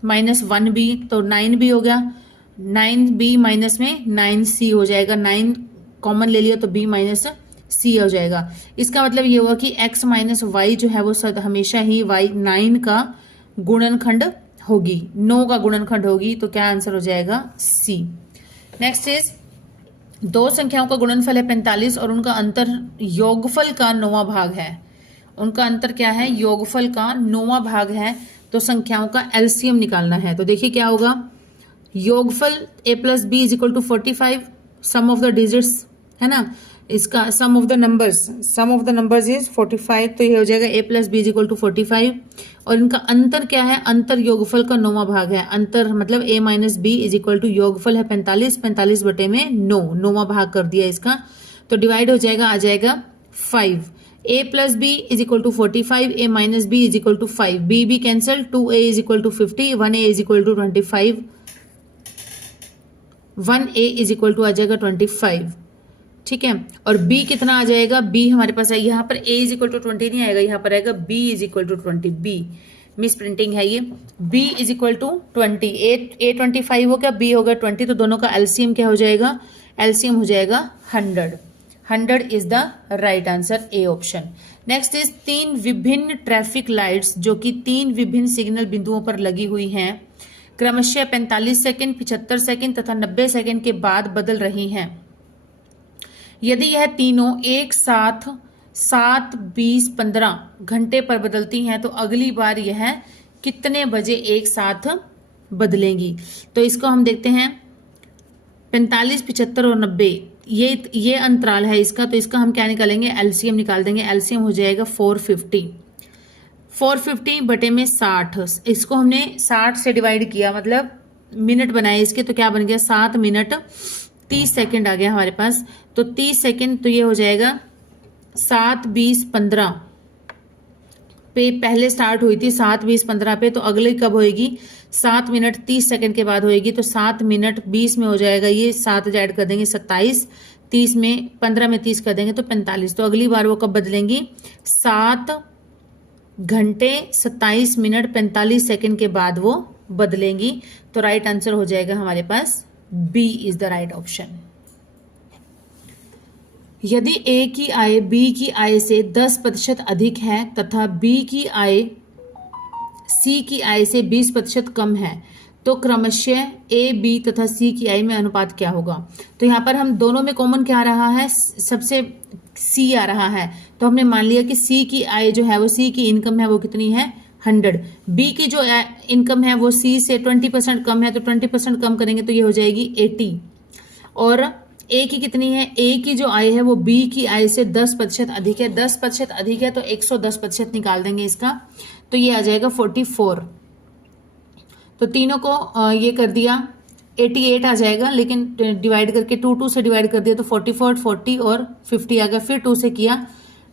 माइनस 1b तो 9b हो गया, 9b माइनस में 9c हो जाएगा, 9 कॉमन ले लिया तो b माइनस c हो जाएगा। इसका मतलब ये हुआ कि x माइनस वाई जो है वो हमेशा ही y 9 का गुणनखंड होगी, 9 का गुणनखंड होगी। तो क्या आंसर हो जाएगा c। नेक्स्ट इज, दो संख्याओं का गुणनफल है 45 और उनका अंतर योगफल का 9वां भाग है। उनका अंतर क्या है, योगफल का 9वां भाग है। तो संख्याओं का एलसीएम निकालना है। तो देखिए क्या होगा, योगफल a plus B is equal to 45, sum of the digits है ना, इसका sum of the numbers is 45। तो ये हो जाएगा a plus B is equal to 45। और इनका अंतर क्या है, अंतर योगफल का 9वां भाग है। अंतर मतलब a minus B is equal to योगफल है 45, 45 बटे में 9वां भाग कर दिया इसका। तो डिवाइड हो जाएगा, आ जाएगा 5। a plus B is equal to 45, a minus B is equal to 5, b cancel, 2a is equal to 50, 1a is equal to 25, 1a is equal to आ जाएगा 25, ठीक है। और b कितना आ जाएगा, b हमारे पास है, यहाँ पर a इज इक्वल टू 20 नहीं आएगा, यहाँ पर आएगा b is equal to 20, b misprinting है ये, b is equal to 20, a 25 हो गया, b होगा 20, तो दोनों का एलसीएम क्या हो जाएगा, एलसीएम हो जाएगा 100 is the right answer, A option. Next is, 3 विभिन्न ट्रैफिक लाइट्स जो कि 3 विभिन्न सिग्नल बिंदुओं पर लगी हुई हैं, क्रमशः 45 सेकंड, 75 सेकंड तथा 90 सेकंड के बाद बदल रही हैं। यदि यह तीनों एक साथ 7, 20, 15 घंटे पर बदलती हैं तो अगली बार यह कितने बजे एक साथ बदलेंगी। तो इसको हम देखते हैं, 45, 75 और 90 ये अंतराल है इसका। तो इसका हम क्या निकालेंगे, एलसीएम निकाल देंगे। एलसीएम हो जाएगा 450 बटे में 60। इसको हमने 60 से डिवाइड किया, मतलब मिनट बनाए इसके, तो क्या बन गया 7 मिनट 30 सेकंड आ गया हमारे पास। तो 30 सेकंड, तो ये हो जाएगा 7, 20, 15 पे पहले स्टार्ट हुई थी, 7, 20, 15 पे, तो अगली कब होएगी 7 मिनट 30 सेकंड के बाद होएगी। तो 7 मिनट 20 में हो जाएगा, ये 7 ऐड कर देंगे 27, 30 में 15 में 30 कर देंगे तो 45। तो अगली बार वो कब बदलेंगी, 7 घंटे 27 मिनट 45 सेकंड के बाद वो बदलेंगी। तो राइट आंसर हो जाएगा हमारे पास B is the right option. यदि ए की आय बी की आय से 10% अधिक है तथा बी की आय सी की आय से 20% कम है तो क्रमशः ए बी तथा सी की आय में अनुपात क्या होगा। तो यहाँ पर हम दोनों में कॉमन क्या आ रहा है, सबसे सी आ रहा है। तो हमने मान लिया कि सी की आय जो है वो, सी की इनकम है वो कितनी है 100, बी की जो इनकम है वो सी से 20% कम है, तो 20% कम करेंगे तो ये हो जाएगी 80। और ए की कितनी है, ए की जो आय है वो बी की आय से 10% अधिक है, 10% अधिक है तो 110% निकाल देंगे इसका, तो ये आ जाएगा 44। तो तीनों को ये कर दिया 88 आ जाएगा, लेकिन डिवाइड करके 2 से डिवाइड कर दिया तो 44, 40 और 50 आ गया। फिर 2 से किया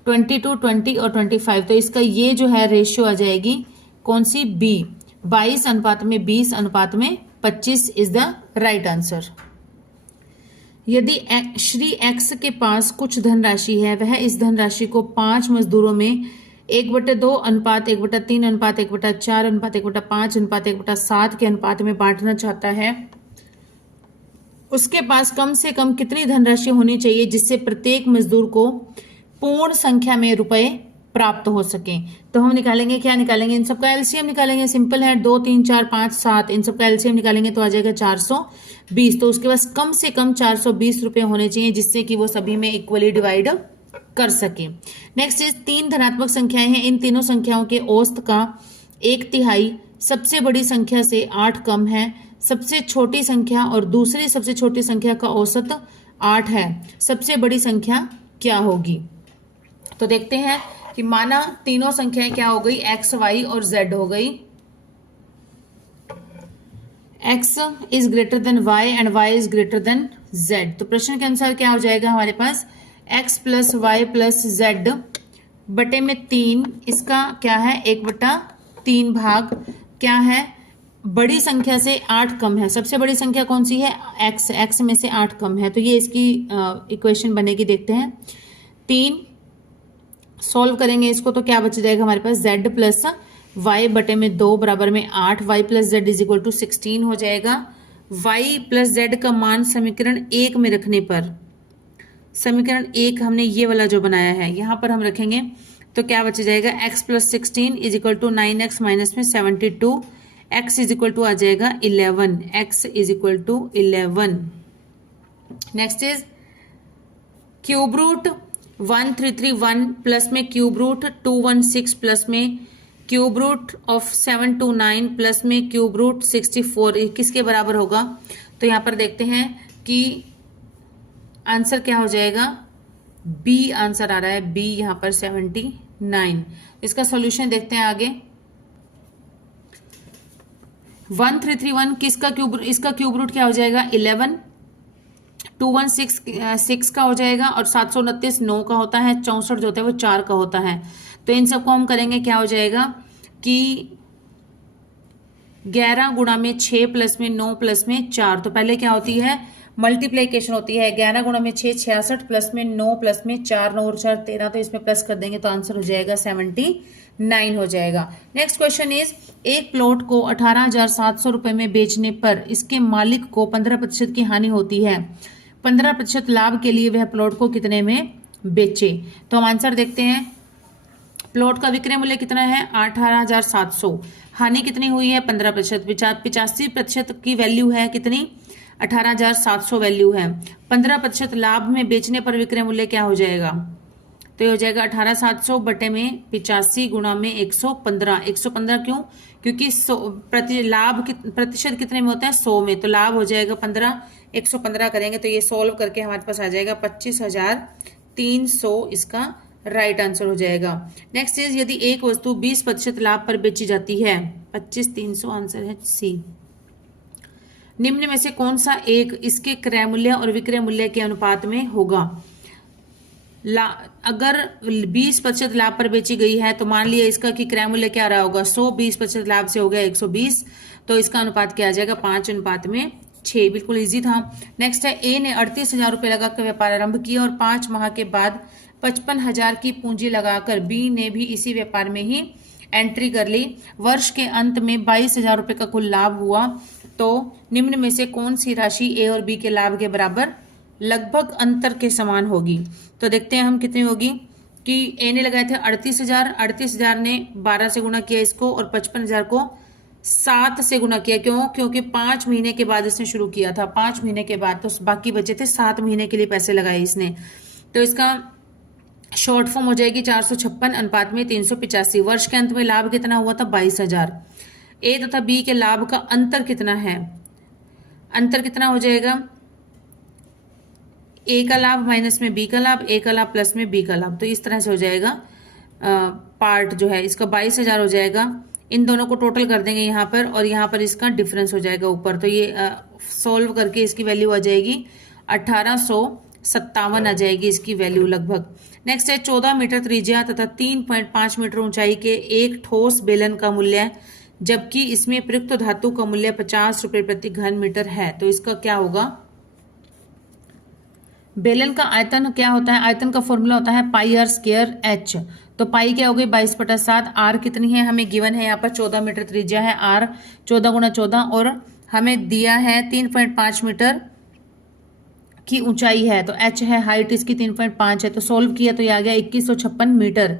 22, 20 और 25। तो इसका ये जो है रेशियो आ जाएगी कौन सी, बी, 22 अनुपात में 20 अनुपात में 25 इज द राइट आंसर। यदि श्री एक्स के पास कुछ धनराशि है, वह इस धनराशि को 5 मजदूरों में 1/2 अनुपात 1/3 अनुपात 1/4 अनुपात 1/5 अनुपात 1/7 के अनुपात में बांटना चाहता है। उसके पास कम से कम कितनी धनराशि होनी चाहिए जिससे प्रत्येक मजदूर को पूर्ण संख्या में रुपए प्राप्त हो सके। तो हम निकालेंगे, क्या निकालेंगे, इन सबका एलसीएम निकालेंगे। सिंपल है, 2, 3, 4, 5, 7, इन सबका एलसीएम निकालेंगे तो आ जाएगा 420। तो उसके पास कम से कम 420 रुपए होने चाहिए जिससे कि वो सभी में इक्वली डिवाइड कर सके। नेक्स्ट इज, 3 धनात्मक संख्याएं हैं, इन तीनों संख्याओं के औसत का 1/3 सबसे बड़ी संख्या से 8 कम है। सबसे छोटी संख्या और दूसरी सबसे छोटी संख्या का औसत 8 है, सबसे बड़ी संख्या क्या होगी। तो देखते हैं कि माना तीनों संख्याएं क्या हो गई, एक्स वाई और जेड हो गई। x is greater than y and y is greater than z। तो प्रश्न के अनुसार क्या हो जाएगा हमारे पास, x plus Y plus Z बटे में 3, इसका क्या है 1/3 भाग क्या है, बड़ी संख्या से 8 कम है। सबसे बड़ी संख्या कौन सी है, x में से 8 कम है, तो ये इसकी इक्वेशन बनेगी। देखते हैं 3 सॉल्व करेंगे इसको तो क्या बच जाएगा हमारे पास, z प्लस y बटे में 2 बराबर में 8, y plus Z is equal to 16 हो जाएगा। y प्लस जेड का मान समीकरण 1 में रखने पर, समीकरण 1 हमने ये वाला जो बनाया है यहाँ पर हम रखेंगे तो क्या बच जाएगा, x plus 16 is equal to 9x minus में 72, x इज इक्वल टू आ जाएगा 11, x is equal to 11। Next is cube root 1331 plus में क्यूब रूट 216 प्लस में क्यूब रूट ऑफ 729 प्लस में क्यूब रूट 64 किसके बराबर होगा। तो यहाँ पर देखते हैं कि आंसर क्या हो जाएगा, बी आंसर आ रहा है, बी यहाँ पर 79। इसका सॉल्यूशन देखते हैं आगे। 1331 किसका क्यूब, इसका क्यूब रूट क्या हो जाएगा 11, 216 6 का हो जाएगा और 729 9 का होता है, 64 जो होता है वो 4 का होता है। तो इन सबको हम करेंगे क्या हो जाएगा कि 11 गुणा में 6 प्लस में 9 प्लस में 4। तो पहले क्या होती है, मल्टीप्लिकेशन होती है। 11 गुणा में 6 66 प्लस में 9 प्लस में 4, 9 और 4 13, तो इसमें प्लस कर देंगे तो आंसर हो जाएगा 79 हो जाएगा। नेक्स्ट क्वेश्चन इज, एक प्लॉट को 18,700 रुपए में बेचने पर इसके मालिक को 15% की हानि होती है। 15% लाभ के लिए वह प्लॉट को कितने में बेचे। तो हम आंसर देखते हैं। प्लॉट का विक्रय मूल्य कितना है 18,700, हानि कितनी हुई है 15%, 85% की वैल्यू है कितनी 18,700 वैल्यू है। 15% लाभ में बेचने पर विक्रय मूल्य क्या हो जाएगा, तो ये हो जाएगा 18,700 बटे में 85 गुणा में 115। 115 क्यों, क्योंकि लाभ प्रतिशत कितने में होता है 100 में, तो लाभ हो जाएगा 15, 115 करेंगे तो ये सॉल्व करके हमारे पास आ जाएगा 25,300, इसका राइट आंसर हो जाएगा। नेक्स्ट इज, यदि एक वस्तु 20% लाभ पर बेची जाती है, 25,300 आंसर है सी। निम्न में से कौन सा एक इसके क्रय मूल्य और विक्रय मूल्य के अनुपात में होगा। अगर 20% लाभ पर बेची गई है तो मान लिया इसका कि क्रय मूल्य क्या रहा होगा 100, 20% लाभ से हो गया 120, तो इसका अनुपात क्या आ जाएगा 5:6। बिल्कुल इजी था। नेक्स्ट है, ए ने 38,000 रुपए लगाकर व्यापार आरंभ किया और 5 माह के बाद 55,000 की पूंजी लगाकर बी ने भी इसी व्यापार में ही एंट्री कर ली। वर्ष के अंत में 22,000 रुपए का कुल लाभ हुआ, तो निम्न में से कौन सी राशि ए और बी के लाभ के बराबर लगभग अंतर के समान होगी। तो देखते हैं हम कितनी होगी कि ए ने लगाए थे 38,000 ने 12 से गुणा किया इसको और 55,000 को 7 से गुणा किया। क्यों, क्योंकि 5 महीने के बाद इसने शुरू किया था, 5 महीने के बाद, तो बाकी बचे थे 7 महीने के लिए पैसे लगाए इसने। तो इसका शॉर्ट फॉर्म हो जाएगी 456 अनुपात में 385। वर्ष के अंत में लाभ कितना हुआ था 22,000। ए तथा बी के लाभ का अंतर कितना है, अंतर कितना हो जाएगा, ए का लाभ माइनस में बी का लाभ, ए का लाभ प्लस में बी का लाभ, तो इस तरह से हो जाएगा। पार्ट जो है इसका 22,000 हो जाएगा। इन दोनों को टोटल कर देंगे यहाँ पर और यहाँ पर इसका डिफरेंस हो जाएगा ऊपर, तो ये सॉल्व करके इसकी वैल्यू आ जाएगी 1857 आ जाएगी इसकी वैल्यू लगभग। नेक्स्ट है, 14 मीटर त्रिज्या तथा 3.5 मीटर ऊंचाई के एक ठोस बेलन का मूल्य, जबकि इसमें प्रयुक्त धातु का मूल्य 50 रुपए प्रति घन मीटर है, तो इसका क्या होगा। बेलन का आयतन क्या होता है, आयतन का फॉर्मूला होता है पाई आर स्क्वायर एच। तो पाई क्या हो गई 22/7, आर कितनी है हमें गिवन है यहाँ पर 14 मीटर त्रिज्या है, आर 14 गुणा 14 और हमें दिया है 3.5 मीटर की ऊंचाई है, तो एच है हाइट इसकी 3.5 है, तो सोल्व किया तो ये आ गया 2156 मीटर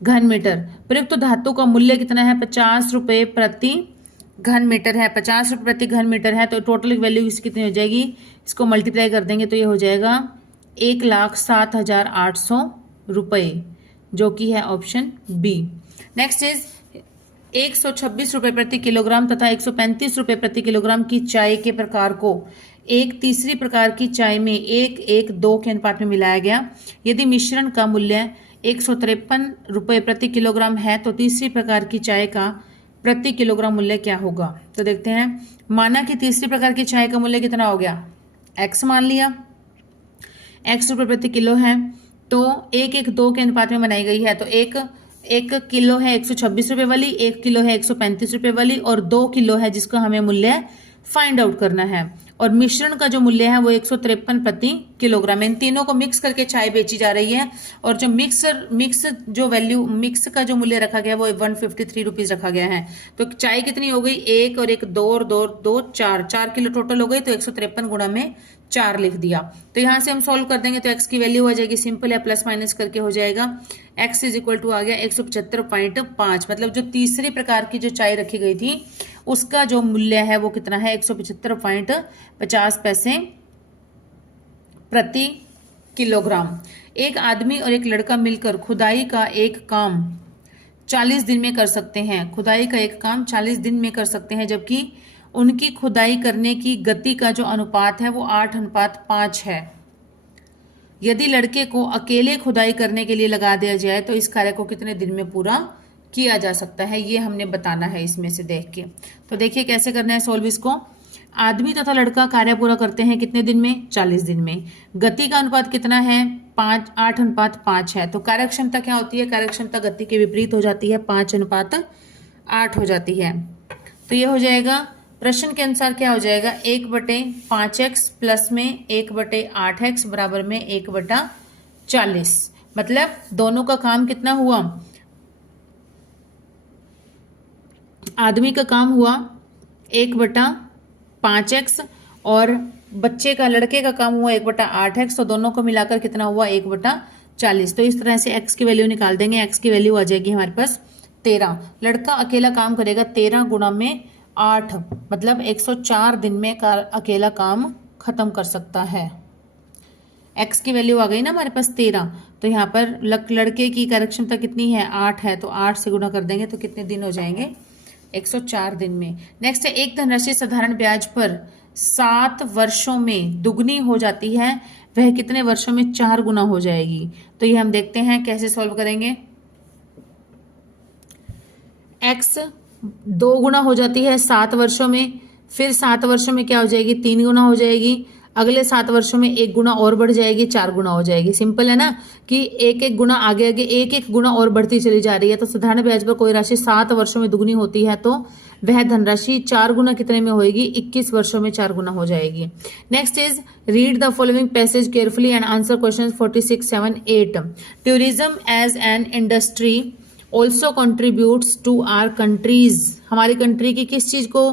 घन मीटर। प्रयुक्त धातु का मूल्य कितना है 50 रुपए प्रति घन मीटर है, 50 रुपए प्रति घन मीटर है, तो टोटल वैल्यू इसकी कितनी हो जाएगी, इसको मल्टीप्लाई कर देंगे तो ये हो जाएगा 1,07,800 रुपये, जो कि है ऑप्शन बी। नेक्स्ट इज, 126 रुपए प्रति किलोग्राम तथा 135 रुपए प्रति किलोग्राम की चाय के प्रकार को एक तीसरी प्रकार की चाय में 1:1:2 के अनुपात में मिलाया गया। यदि मिश्रण का मूल्य 153 रुपये प्रति किलोग्राम है तो तीसरी प्रकार की चाय का प्रति किलोग्राम मूल्य क्या होगा। तो देखते हैं, माना कि तीसरी प्रकार की चाय का मूल्य कितना हो गया, x मान लिया, x रुपये प्रति किलो है, तो 1:1:2 के अनुपात में बनाई गई है। तो एक किलो है 126 रुपये वाली, 1 किलो है 135 रुपये वाली और 2 किलो है जिसका हमें मूल्य फाइंड आउट करना है। और मिश्रण का जो मूल्य है वो 153 प्रति किलोग्राम। इन तीनों को मिक्स करके चाय बेची जा रही है और जो मिक्स का जो मूल्य रखा गया है वो 153 रुपीज रखा गया है। तो चाय कितनी हो गई, 1 और 1 2 और 2 2 4 किलो टोटल हो गई। तो 153 गुणा में 4 लिख दिया। तो यहां से हम सॉल्व कर देंगे तो x की वैल्यू हो जाएगी, सिंपल है, प्लस माइनस करके हो जाएगा। x इज इक्वल टू आ गया 175.5, मतलब जो तीसरी प्रकार की जो चाय रखी गई थी उसका जो मूल्य है वो कितना है, 175.50 पैसे प्रति किलोग्राम। एक आदमी और एक लड़का मिलकर खुदाई का एक काम 40 दिन में कर सकते हैं। खुदाई का एक काम 40 दिन में कर सकते हैं, जबकि उनकी खुदाई करने की गति का जो अनुपात है वो 8:5 है। यदि लड़के को अकेले खुदाई करने के लिए लगा दिया जाए तो इस कार्य को कितने दिन में पूरा किया जा सकता है, ये हमने बताना है इसमें से देख के। तो देखिए कैसे करना है सॉल्व इसको। आदमी तथा लड़का कार्य पूरा करते हैं कितने दिन में, 40 दिन में। गति का अनुपात कितना है, 8:5 है। तो कार्यक्षमता क्या होती है, कार्यक्षमता गति के विपरीत हो जाती है, 5:8 हो जाती है। तो ये हो जाएगा, प्रश्न के अनुसार क्या हो जाएगा, 1/5x प्लस में 1/8x बराबर में 1/40। मतलब दोनों का काम कितना हुआ, आदमी का काम हुआ 1/5x और बच्चे का, लड़के का काम हुआ 1/8x। तो दोनों को मिलाकर कितना हुआ, 1/40। तो इस तरह से x की वैल्यू निकाल देंगे। x की वैल्यू आ जाएगी हमारे पास 13। लड़का अकेला काम करेगा 13 गुणा में 8, मतलब 104 दिन में अकेला काम खत्म कर सकता है। x की वैल्यू आ गई ना हमारे पास 13। तो यहाँ पर लड़के की कार्यक्षमता कितनी है, 8 है। तो 8 से गुणा कर देंगे तो कितने दिन हो जाएंगे, 104 दिन में। नेक्स्ट है, एक धनराशि साधारण ब्याज पर 7 वर्षों में दुगनी हो जाती है, वह कितने वर्षों में 4 गुना हो जाएगी। तो ये हम देखते हैं कैसे सॉल्व करेंगे। x 2 गुना हो जाती है 7 वर्षों में, फिर 7 वर्षों में क्या हो जाएगी, 3 गुना हो जाएगी। अगले 7 वर्षों में 1 गुना और बढ़ जाएगी, 4 गुना हो जाएगी। सिंपल है ना कि एक एक गुना आगे आगे 1 गुना और बढ़ती चली जा रही है। तो साधारण ब्याज पर कोई राशि 7 वर्षों में दुगनी होती है तो वह धनराशि 4 गुना कितने में होगी, 21 वर्षों में 4 गुना हो जाएगी। Next is read the following passage carefully and answer question 46, 7, 8। Tourism as an industry also contributes to our countries. हमारी कंट्री की किस चीज को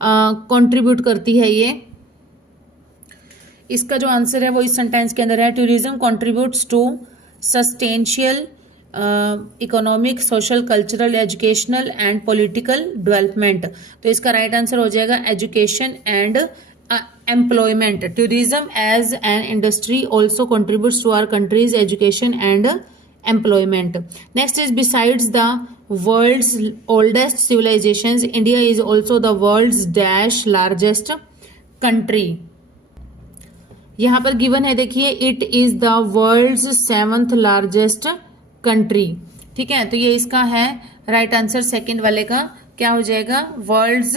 कॉन्ट्रीब्यूट करती है ये, इसका जो आंसर है वो इस सेंटेंस के अंदर है। Tourism contributes to substantial economic, social, cultural, educational and political development. तो इसका राइट आंसर हो जाएगा education and employment. Tourism as an industry also contributes to our country's education and employment. Next is besides the world's oldest civilisations, India is also the world's dash largest country. यहां पर given है, देखिए, it is the world's 7th largest country. ठीक है, तो ये इसका है राइट आंसर। सेकंड वाले का क्या हो जाएगा, वर्ल्ड्स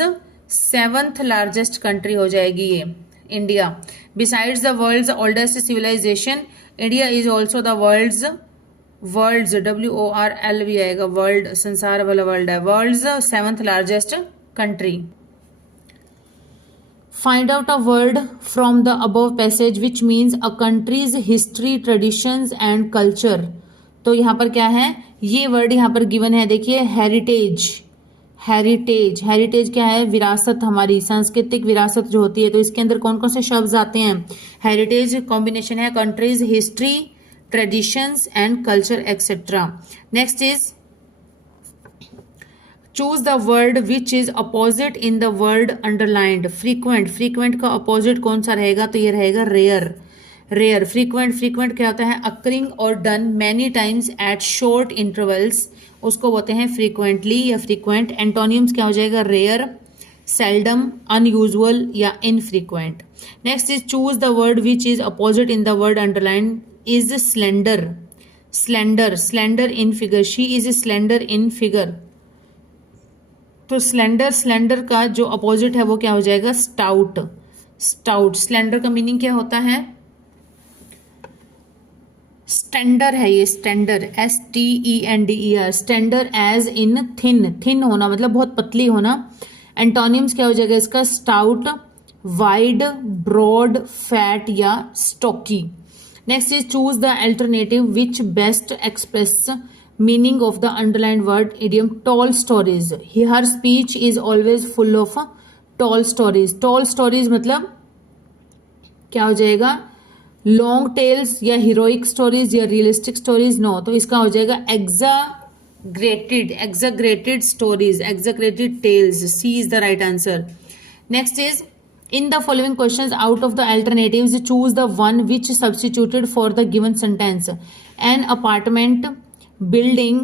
7th लार्जेस्ट कंट्री हो जाएगी ये India. Besides the world's oldest civilisation, India is also the world's WORL भी आएगा, वर्ल्ड, संसार वाला वर्ल्ड है, world's 7th largest country. Find out a word from the above passage which means a country's history, traditions and culture। तो यहाँ पर क्या है, ये वर्ड यहाँ पर गिवन है, देखिए, हेरिटेज। हेरिटेज क्या है, विरासत, हमारी सांस्कृतिक विरासत जो होती है। तो इसके अंदर कौन कौन से शब्द आते हैं, हेरिटेज कॉम्बिनेशन है countries, history, traditions and culture etcetera. Next is choose the word which is opposite in the word underlined. Frequent का अपोजिट कौन सा रहेगा, तो ये रहेगा रेयर। फ्रीक्वेंट क्या होता है, अकरिंग और done many times at short intervals, उसको बोलते हैं फ्रीक्वेंटली या फ्रीक्वेंट। एंटोनियम्स क्या हो जाएगा, रेयर, सेल्डम, अनयूजुअल या infrequent. Next is choose the word which is opposite in the word underlined. Is slender slender, slender in figure, she is slender in figure. तो slender, slender का जो opposite है वो क्या हो जाएगा? Stout, stout. स्लेंडर का मीनिंग क्या होता है? स्टैंडर है ये, stander, STENDER, stander as in thin, thin होना मतलब बहुत पतली होना। एंटोनिम्स क्या हो जाएगा इसका? स्टाउट, वाइड, ब्रॉड, फैट या stocky. Next is choose the alternative which best express meaning of the underlined word idiom tall stories. हर speech is always full of tall stories. Tall stories मतलब क्या हो जाएगा? लॉन्ग टेल्स या heroic stories या realistic stories? No, तो इसका हो जाएगा exaggerated, exaggerated stories, exaggerated tales. C is the right answer. Next is in the following questions out of the alternatives choose the one which substituted for the given sentence. An apartment building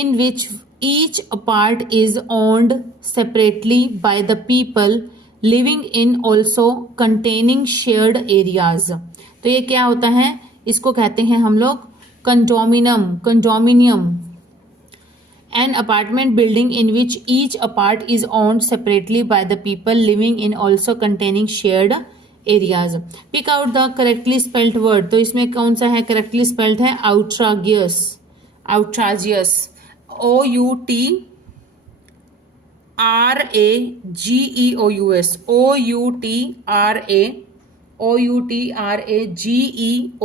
in which each apart is owned separately by the people living in also containing shared areas. तो ये क्या होता है? इसको कहते हैं हम लोग condominium, condominium. An apartment building in which each apart is owned separately by the people living in also containing shared areas. Pick out the correctly spelled word. तो इसमें कौन सा है correctly spelled है? outrageous, outrageous, OUTRAGEOUS,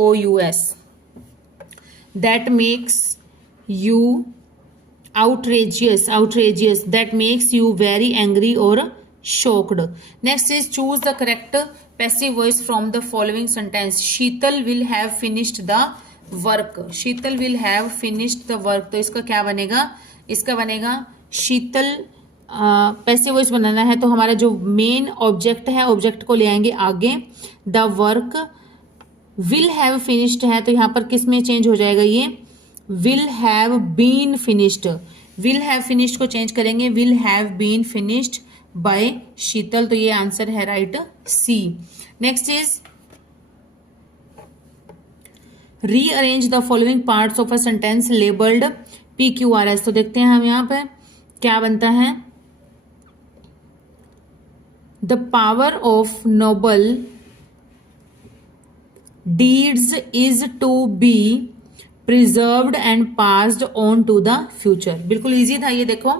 OUTRAGEOUS. That makes you outrageous, outrageous, that makes you very angry or shocked. Next is choose the correct passive voice from the following sentence. Sheetal will have finished the work, Sheetal will have finished the work. तो इसका क्या बनेगा? इसका बनेगा शीतल। Passive voice बनाना है तो हमारा जो मेन ऑब्जेक्ट है, ऑब्जेक्ट को ले आएंगे आगे। The work will have finished है तो यहाँ पर किस में चेंज हो जाएगा? ये will have been finished, will have finished को चेंज करेंगे will have been finished by Sheetal. तो ये आंसर है right C. Next is rearrange the following parts of a sentence labelled PQRS। तो देखते हैं हम यहाँ पे क्या बनता है। The power of noble deeds is to be preserved and passed on to the future. बिल्कुल इजी था ये, देखो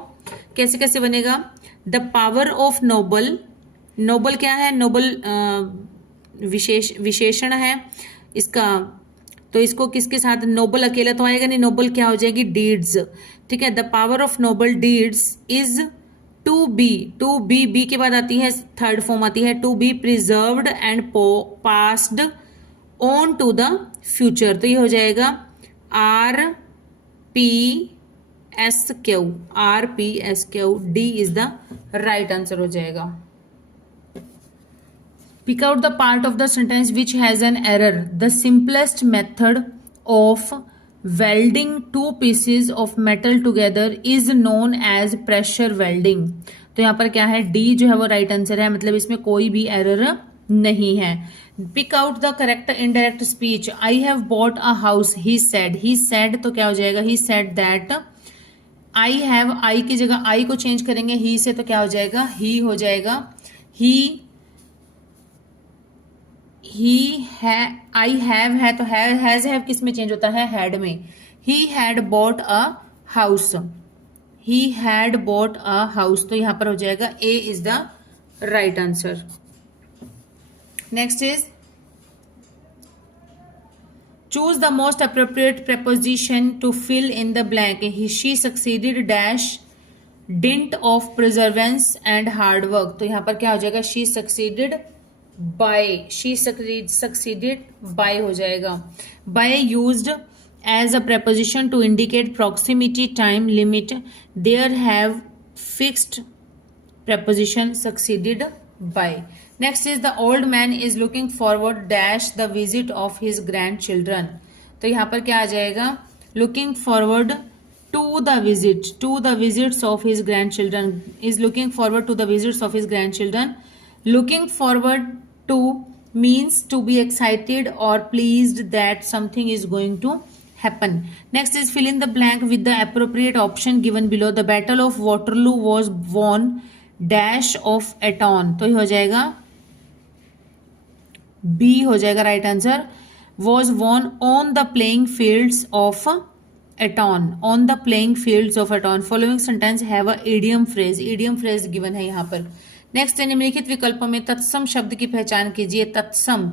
कैसे कैसे बनेगा। The power of noble, noble क्या है? नोबल विशेषण है इसका, तो इसको किसके साथ? नोबल अकेला तो आएगा नहीं, नोबल क्या हो जाएगी? डीड्स, ठीक है। The power of noble deeds is to be, to be के बाद आती है थर्ड फॉर्म आती है to be preserved and passed on to the future. तो ये हो जाएगा RPSQ, RPSQ, D is the right answer हो जाएगा। Pick out the part of the sentence which has an error. The simplest method of welding two pieces of metal together is known as pressure welding. तो यहाँ पर क्या है? D जो है वो राइट आंसर है, मतलब इसमें कोई भी एरर नहीं है। Pick out the correct indirect speech. I have bought a house, he said, he said तो क्या हो जाएगा? He said that. I have, I की जगह आई को चेंज करेंगे ही से तो क्या हो जाएगा? ही हो जाएगा। ही है, आई हैव है तो हैज हैव किस में चेंज होता है? हैड में। He had bought a house, he had bought a house, तो यहां पर हो जाएगा A is the right answer. Next is choose the most appropriate preposition to fill in the blank. She succeeded dash dint of perseverance and hard work. तो यहाँ पर क्या हो जाएगा? She succeeded by, she succeeded by हो जाएगा। By used as a preposition to indicate proximity, time, limit. There have fixed preposition succeeded by. Next is the old man is looking forward dash the visit of his grandchildren. तो यहाँ पर क्या आ जाएगा? Looking forward to the visit, to the visits of his grandchildren, is looking forward to the visits of his grandchildren. Looking forward to means to be excited or pleased that something is going to happen. Next is fill in the blank with the appropriate option given below. The battle of Waterloo was won dash of Eton. तो ये हो जाएगा B हो जाएगा right answer. Was won on the playing fields of Eton. On the playing fields of Eton. Following sentence have a idiom phrase. Idiom phrase given है यहाँ पर. Next है निम्नलिखित विकल्पों में तत्सम शब्द की पहचान कीजिए. तत्सम,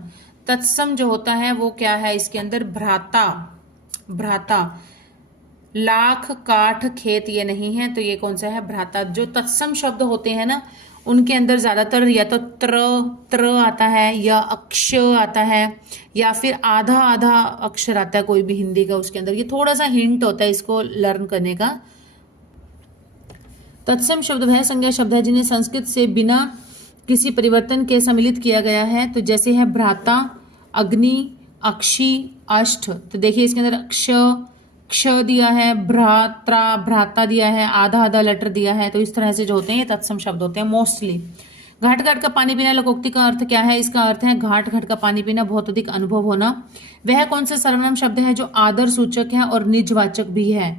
तत्सम जो होता है वो क्या है इसके अंदर? भ्राता. भ्राता. लाख, काठ, खेत ये नहीं है तो ये कौन सा है? भ्राता. जो तत्सम शब्द होते हैं ना उनके अंदर ज्यादातर या तो त्र आता है या अक्ष आता है या फिर आधा आधा अक्षर आता है कोई भी हिंदी का उसके अंदर. ये थोड़ा सा हिंट होता है इसको लर्न करने का. तत्सम शब्द वह संज्ञा शब्द है जिन्हें संस्कृत से बिना किसी परिवर्तन के सम्मिलित किया गया है. तो जैसे है भ्राता, अग्नि, अक्षी, अष्ट. तो देखिए इसके अंदर क्ष दिया है, भ्रात्रा भ्राता दिया है, आधा आधा लेटर दिया है. तो इस तरह से जो होते हैं ये तत्सम शब्द होते हैं मोस्टली. घाट घाट का पानी पीना लोकोक्ति का अर्थ क्या है? इसका अर्थ है घाट घाट का पानी पीना, बहुत अधिक अनुभव होना. वह कौन सा सर्वनाम शब्द है जो आदर सूचक है और निजवाचक भी है?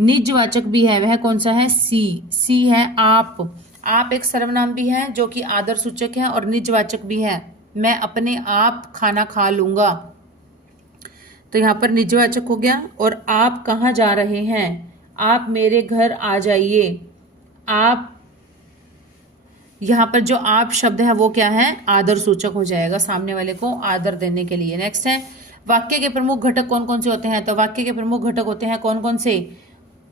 निजवाचक भी है. वह कौन सा है? सी है आप. आप एक सर्वनाम भी है जो कि आदर सूचक है और निजवाचक भी है. मैं अपने आप खाना खा लूंगा तो यहाँ पर निजवाचक हो गया. और आप कहाँ जा रहे हैं? आप मेरे घर आ जाइए. आप, यहाँ पर जो आप शब्द है वो क्या है? आदर सूचक हो जाएगा, सामने वाले को आदर देने के लिए. नेक्स्ट है वाक्य के प्रमुख घटक कौन कौन से होते हैं? तो वाक्य के प्रमुख घटक होते हैं कौन कौन से?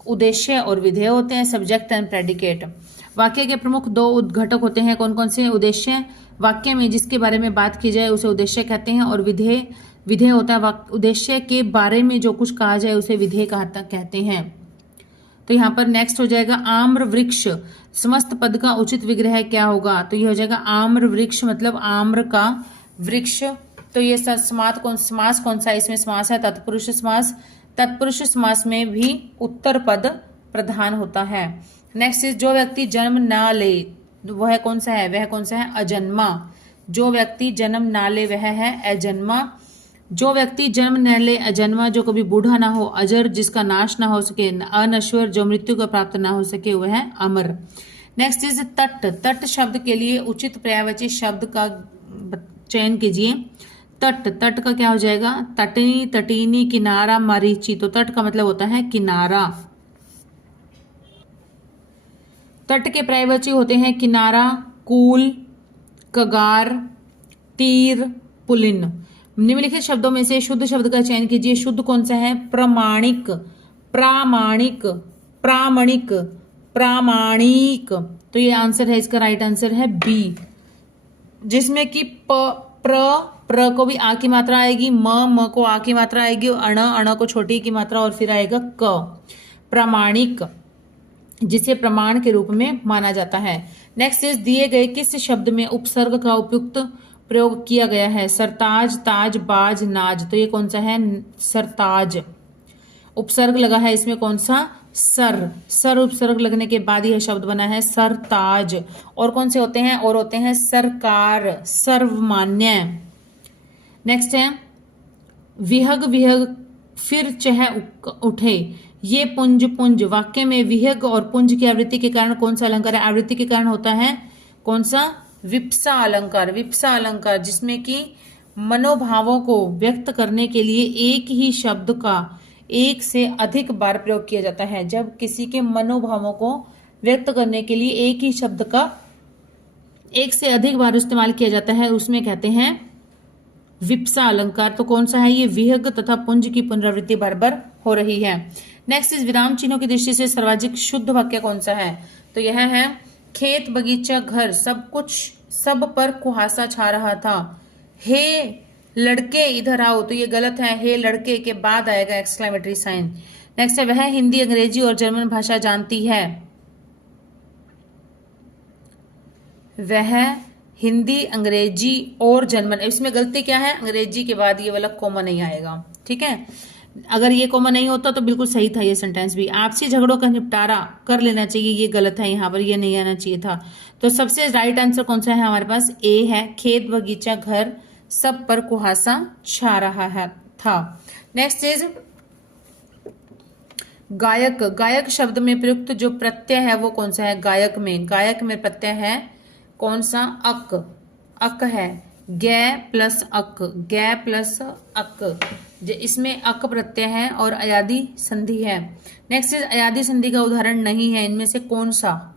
उद्देश्य और विधेय होते हैं, सब्जेक्ट एंड प्रेडिकेट. वाक्य के प्रमुख दो घटक होते हैं कौन कौन से? उद्देश्य, वाक्य में जिसके बारे में बात की जाए उसे उद्देश्य कहते हैं. और विधेय होता है उद्देश्य के बारे में जो कुछ कहा जाए उसे विधेय कहते हैं. तो यहाँ पर नेक्स्ट हो जाएगा आम्र वृक्ष. समस्त पद का उचित विग्रह क्या होगा? तो ये हो जाएगा आम्र वृक्ष, मतलब आम्र का वृक्ष. तो ये समास कौन सा? इसमें समास है तत्पुरुष समास. तत्पुरुष समास में भी उत्तर पद प्रधान होता है. नेक्स्ट इज जो व्यक्ति जन्म ना ले वह कौन सा है? वह कौन सा है? अजन्मा. जो व्यक्ति जन्म ना ले वह है अजन्मा. जो व्यक्ति जन्म न ले अजन्मा, जो कभी बूढ़ा ना हो, अजर जिसका नाश ना हो सके, अनश्वर जो मृत्यु को प्राप्त ना हो सके वह है अमर. नेक्स्ट इज तट. तट शब्द के लिए उचित पर्यायवाची शब्द का चयन कीजिए. तट का क्या हो जाएगा? तटनी, तटीनी, किनारा, मरीची. तो तट का मतलब होता है किनारा. तट के पर्यायवाची होते हैं किनारा, कूल, कगार, तीर, पुलिन. निम्नलिखित शब्दों में से शुद्ध शब्द का चयन कीजिए. शुद्ध कौन सा है? प्रमाणिक, प्रामाणिक, प्रामाणिक, प्रामाणिक. तो ये आंसर है, इसका राइट आंसर है बी, जिसमें कि प्र को भी आ की मात्रा आएगी, म को आ की मात्रा आएगी, अण को छोटी की मात्रा और फिर आएगा क. प्रामाणिक जिसे प्रमाण के रूप में माना जाता है. नेक्स्ट इज दिए गए किस शब्द में उपसर्ग का उपयुक्त प्रयोग किया गया है? सरताज, ताज, बाज, नाज. तो ये कौन सा है? सरताज. उपसर्ग लगा है इसमें कौन सा? सर उपसर्ग लगने के बाद यह शब्द बना है सरताज. और कौन से होते हैं? और होते हैं सरकार, सर्वमान्य. नेक्स्ट है विहग फिर चह उठे, ये पुंज. वाक्य में विहग और पुंज की आवृत्ति के कारण कौन सा अलंकार है? आवृत्ति के कारण होता है कौन सा? विप्सा अलंकार. विप्सा अलंकार जिसमें कि मनोभावों को व्यक्त करने के लिए एक ही शब्द का एक से अधिक बार प्रयोग किया जाता है. जब किसी के मनोभावों को व्यक्त करने के लिए एक ही शब्द का एक से अधिक बार इस्तेमाल किया जाता है उसमें कहते हैं विप्सा अलंकार. तो कौन सा है ये? विहग तथा पुंज की पुनरावृत्ति बार बार हो रही है. नेक्स्ट इस विराम चिन्हों की दृष्टि से सर्वाधिक शुद्ध वाक्य कौन सा है? तो यह है खेत, बगीचा, घर, सब कुछ, सब पर कुहासा छा रहा था. हे लड़के इधर आओ. तो ये गलत है. हे लड़के के बाद आएगा एक्सक्लेमेटरी साइन. नेक्स्ट है वह हिंदी, अंग्रेजी और जर्मन भाषा जानती है. वह हिंदी, अंग्रेजी और जर्मन. इसमें गलती क्या है? अंग्रेजी के बाद ये वाला कॉमा नहीं आएगा. ठीक है, अगर ये कॉमा नहीं होता तो बिल्कुल सही था ये सेंटेंस भी. आपसी झगड़ों का निपटारा कर लेना चाहिए, ये गलत है, यहाँ पर ये नहीं आना चाहिए था. तो सबसे राइट आंसर कौन सा है हमारे पास? ए है. खेत, बगीचा, घर, सब पर कुहासा छा रहा है था. नेक्स्ट इज गायक, गायक शब्द में प्रयुक्त जो प्रत्यय है वो कौन सा है? गायक में प्रत्यय है कौन सा? अक, अक है। गै प्लस अक, गै प्लस अक, इसमें अक प्रत्यय है और अयादी संधि है। नेक्स्ट इज अयादी संधि का उदाहरण नहीं है, इनमें से कौन सा?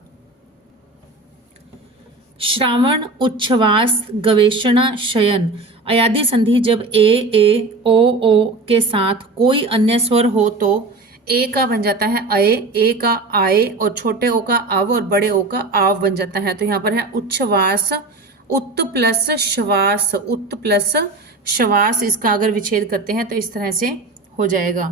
श्रावण, उच्छ्वास, गवेषणा, शयन। अयादी संधि जब ए ओ के साथ कोई अन्य स्वर हो तो ए का बन जाता है अये, ए का आए और छोटे ओ का अव और बड़े ओ का आव बन जाता है। तो यहाँ पर है उच्छ्वास, उत्त प्लस श्वास, उत्त प्लस श्वास, इसका अगर विच्छेद करते हैं तो इस तरह से हो जाएगा।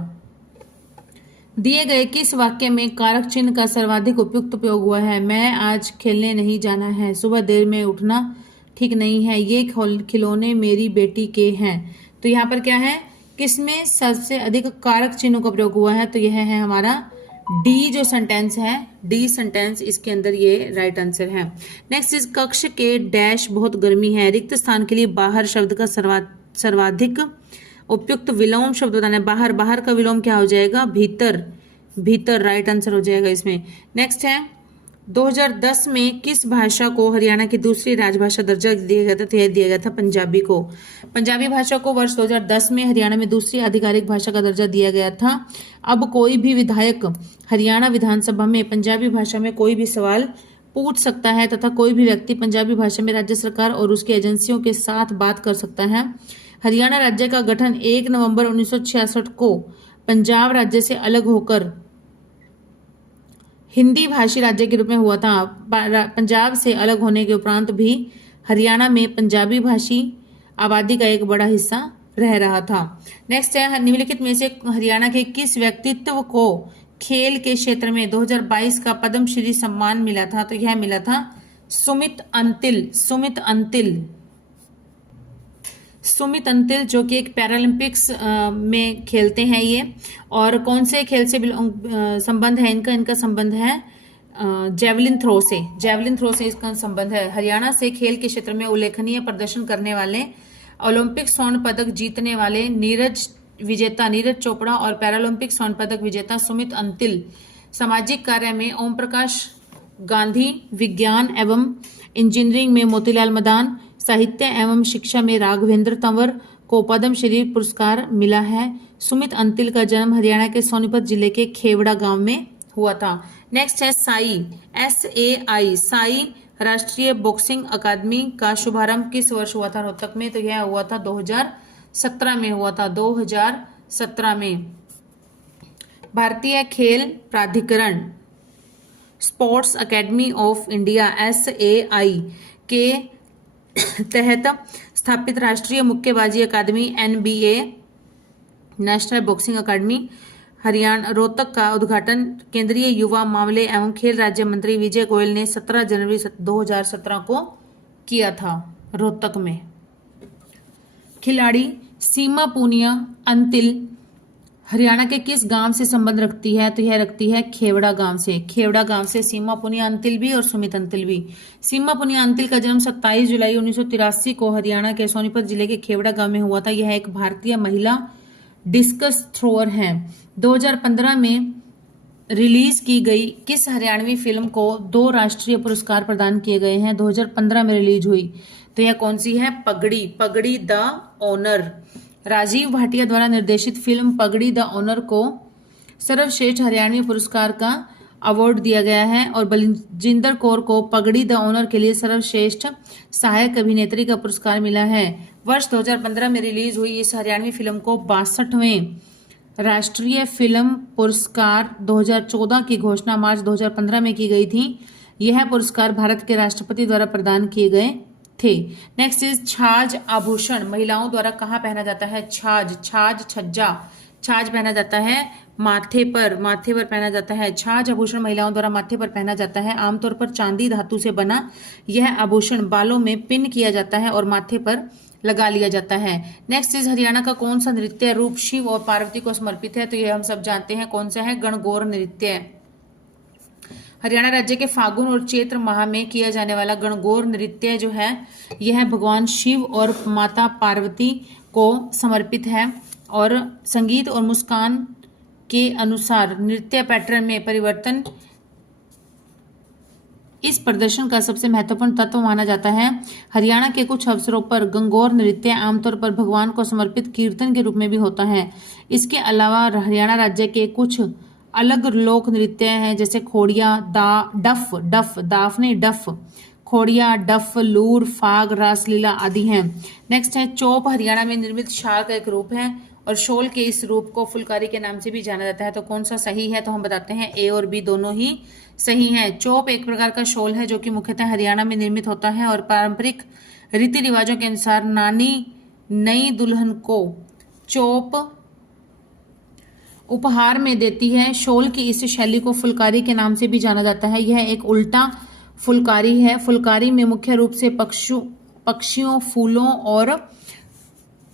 दिए गए किस वाक्य में कारक चिन्ह का सर्वाधिक उपयुक्त उपयोग हुआ है? मैं आज खेलने नहीं जाना है, सुबह देर में उठना ठीक नहीं है, ये खिलौने मेरी बेटी के हैं। तो यहाँ पर क्या है, किसमें सबसे अधिक कारक चिन्हों का प्रयोग हुआ है? तो यह है हमारा डी जो सेंटेंस है, डी सेंटेंस, इसके अंदर ये राइट आंसर है। नेक्स्ट इज कक्ष के डैश बहुत गर्मी है। रिक्त स्थान के लिए बाहर शब्द का सर्वाधिक उपयुक्त विलोम शब्द बताना है। बाहर, बाहर का विलोम क्या हो जाएगा? भीतर, भीतर राइट आंसर हो जाएगा इसमें। नेक्स्ट है 2010 में किस भाषा को हरियाणा की दूसरी राजभाषा दर्जा दिया गया था? तो यह दिया गया था पंजाबी को। पंजाबी भाषा को वर्ष 2010 में हरियाणा में दूसरी आधिकारिक भाषा का दर्जा दिया गया था। अब कोई भी विधायक हरियाणा विधानसभा में पंजाबी भाषा में कोई भी सवाल पूछ सकता है तथा कोई भी व्यक्ति पंजाबी भाषा में राज्य सरकार और उसकी एजेंसियों के साथ बात कर सकता है। हरियाणा राज्य का गठन 1 नवंबर 1966 को पंजाब राज्य से अलग होकर हिंदी भाषी राज्य के रूप में हुआ था। पंजाब से अलग होने के उपरांत भी हरियाणा में पंजाबी भाषी आबादी का एक बड़ा हिस्सा रह रहा था। नेक्स्ट है निम्नलिखित में से हरियाणा के किस व्यक्तित्व को खेल के क्षेत्र में 2022 का पद्मश्री सम्मान मिला था? तो यह मिला था सुमित अंतिल। सुमित अंतिल, सुमित अंतिल जो कि एक पैरालंपिक्स में खेलते हैं ये, और कौन से खेल से संबंध है इनका? इनका संबंध है जेवलिन थ्रो से, जेवलिन थ्रो से इसका संबंध है। हरियाणा से खेल के क्षेत्र में उल्लेखनीय प्रदर्शन करने वाले ओलंपिक स्वर्ण पदक जीतने वाले नीरज चोपड़ा और पैरालंपिक स्वर्ण पदक विजेता सुमित अंतिल सामाजिक कार्य में ओम प्रकाश गांधी, विज्ञान एवं इंजीनियरिंग में मोतीलाल मदान, साहित्य एवं शिक्षा में राघवेंद्र तंवर को पद्मश्री पुरस्कार मिला है। सुमित अंतिल का जन्म हरियाणा के सोनीपत जिले के खेवड़ा गांव में हुआ था। नेक्स्ट है साई, SAI, साई राष्ट्रीय बॉक्सिंग अकादमी का शुभारंभ किस वर्ष हुआ था रोहतक में? तो यह हुआ था 2017 में हुआ था, 2017 में। भारतीय खेल प्राधिकरण sports academy of India SAI के तहत स्थापित राष्ट्रीय मुक्केबाजी अकादमी NBA नेशनल बॉक्सिंग अकादमी हरियाणा रोहतक का उद्घाटन केंद्रीय युवा मामले एवं खेल राज्य मंत्री विजय गोयल ने 17 जनवरी 2017 को किया था रोहतक में। खिलाड़ी सीमा पूनिया अंतिल हरियाणा के किस गांव से संबंध रखती है? तो यह रखती है खेवड़ा गांव से। खेवड़ा गांव से सीमा पुनिया अंतिल भी और सुमित अंतिल भी। सीमा पुनिया अंतिल का जन्म 27 जुलाई 1983 को हरियाणा के सोनीपत जिले के खेवड़ा गांव में हुआ था। यह एक भारतीय महिला डिस्कस थ्रोअर है। 2015 में रिलीज की गई किस हरियाणवी फिल्म को 2 राष्ट्रीय पुरस्कार प्रदान किए गए हैं? 2015 में रिलीज हुई, तो यह कौन सी है? पगड़ी, पगड़ी द ऑनर। राजीव भाटिया द्वारा निर्देशित फिल्म पगड़ी द ऑनर को सर्वश्रेष्ठ हरियाणवी पुरस्कार का अवार्ड दिया गया है और बलजिंदर कौर को पगड़ी द ऑनर के लिए सर्वश्रेष्ठ सहायक अभिनेत्री का पुरस्कार मिला है। वर्ष 2015 में रिलीज हुई इस हरियाणवी फिल्म को 62वें राष्ट्रीय फिल्म पुरस्कार 2014 की घोषणा मार्च 2015 में की गई थी। यह पुरस्कार भारत के राष्ट्रपति द्वारा प्रदान किए गए थे। नेक्स्ट इज छाछ आभूषण महिलाओं द्वारा कहाँ पहना जाता है? छाछ, छाछ, छज्जा, छाछ पहना जाता है माथे पर, माथे पर पहना जाता है। छाछ आभूषण महिलाओं द्वारा माथे पर पहना जाता है। आमतौर पर चांदी धातु से बना यह आभूषण बालों में पिन किया जाता है और माथे पर लगा लिया जाता है। नेक्स्ट इज हरियाणा का कौन सा नृत्य रूप शिव और पार्वती को समर्पित है? तो यह हम सब जानते हैं कौन सा है, गणगौर नृत्य। हरियाणा राज्य के फागुन और चैत्र माह में किया जाने वाला गणगौर नृत्य जो है यह भगवान शिव और माता पार्वती को समर्पित है और संगीत और मुस्कान के अनुसार नृत्य पैटर्न में परिवर्तन इस प्रदर्शन का सबसे महत्वपूर्ण तत्व माना जाता है। हरियाणा के कुछ अवसरों पर गंगौर नृत्य आमतौर पर भगवान को समर्पित कीर्तन के रूप में भी होता है। इसके अलावा हरियाणा राज्य के कुछ अलग लोक नृत्य हैं, जैसे खोड़िया, डफ, खोड़िया, डफ, लूर, फाग, रासलीला आदि हैं। नेक्स्ट है चोप। हरियाणा में निर्मित शाल का एक रूप है और शॉल के इस रूप को फुलकारी के नाम से भी जाना जाता है। तो कौन सा सही है? तो हम बताते हैं ए और बी दोनों ही सही हैं। चोप एक प्रकार का शॉल है जो कि मुख्यतः हरियाणा में निर्मित होता है और पारंपरिक रीति रिवाजों के अनुसार नानी नई दुल्हन को चोप उपहार में देती है। शॉल की इस शैली को फुलकारी के नाम से भी जाना जाता है। यह एक उल्टा फुलकारी है। फुलकारी में मुख्य रूप से पक्षियों, फूलों और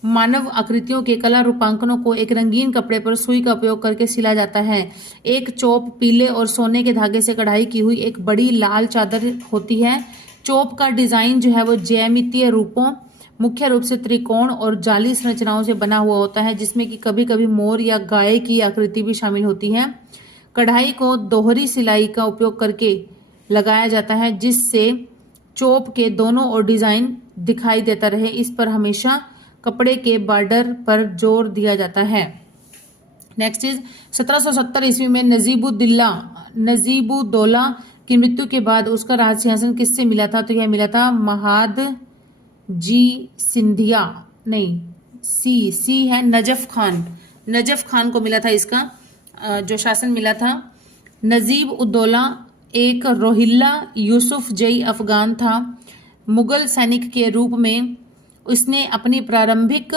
मानव आकृतियों के कला रूपांकनों को एक रंगीन कपड़े पर सुई का उपयोग करके सिला जाता है। एक चोप पीले और सोने के धागे से कढ़ाई की हुई एक बड़ी लाल चादर होती है। चोप का डिजाइन जो है वो ज्यामितीय रूपों, मुख्य रूप से त्रिकोण और जाली संरचनाओं से बना हुआ होता है, जिसमें कि कभी कभी मोर या गाय की आकृति भी शामिल होती है। कढ़ाई को दोहरी सिलाई का उपयोग करके लगाया जाता है, जिससे चोप के दोनों ओर डिजाइन दिखाई देता रहे। इस पर हमेशा कपड़े के बॉर्डर पर जोर दिया जाता है। नेक्स्ट इज 1770 ईस्वी में नजीबुद्दौला की मृत्यु के बाद उसका राज सिंहासन किससे मिला था? तो यह मिला था महादजी सिंधिया, नहीं सी है नजफ खान को मिला था इसका जो शासन मिला था। नजीब उद्दौला एक रोहिल्ला यूसुफ जई अफगान था। मुगल सैनिक के रूप में उसने अपनी प्रारंभिक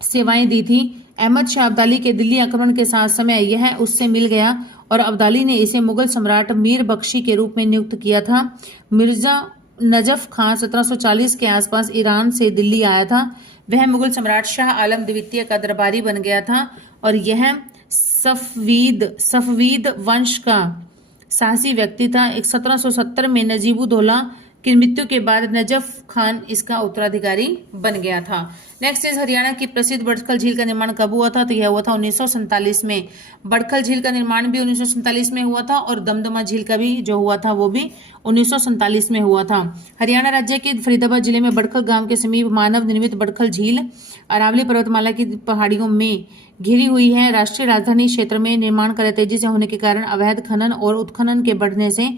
सेवाएं दी थी। अहमद शाह अब्दाली के दिल्ली आक्रमण के साथ समय यह उससे मिल गया और अब्दाली ने इसे मुगल सम्राट मीर बख्शी के रूप में नियुक्त किया था। मिर्जा नजफ खान 1740 के आसपास ईरान से दिल्ली आया था। वह मुगल सम्राट शाह आलम द्वितीय का दरबारी बन गया था और यह सफवीद वंश का साहसी व्यक्ति था। 1770 में नजीबुद्दौला की मृत्यु के बाद नजफ खान इसका उत्तराधिकारी बन गया था। नेक्स्ट इज हरियाणा की प्रसिद्ध बड़खल झील का निर्माण कब हुआ था? तो यह हुआ था 1947 में। बड़खल झील का निर्माण भी 1947 में हुआ था और दमदमा झील का भी जो हुआ था वो भी 1947 में हुआ था। हरियाणा राज्य के फरीदाबाद जिले में बड़खल गांव के समीप मानव निर्मित बड़खल झील अरावली पर्वतमाला की पहाड़ियों में घिरी हुई है। राष्ट्रीय राजधानी क्षेत्र में निर्माण कार्य तेजी से होने के कारण अवैध खनन और उत्खनन के बढ़ने से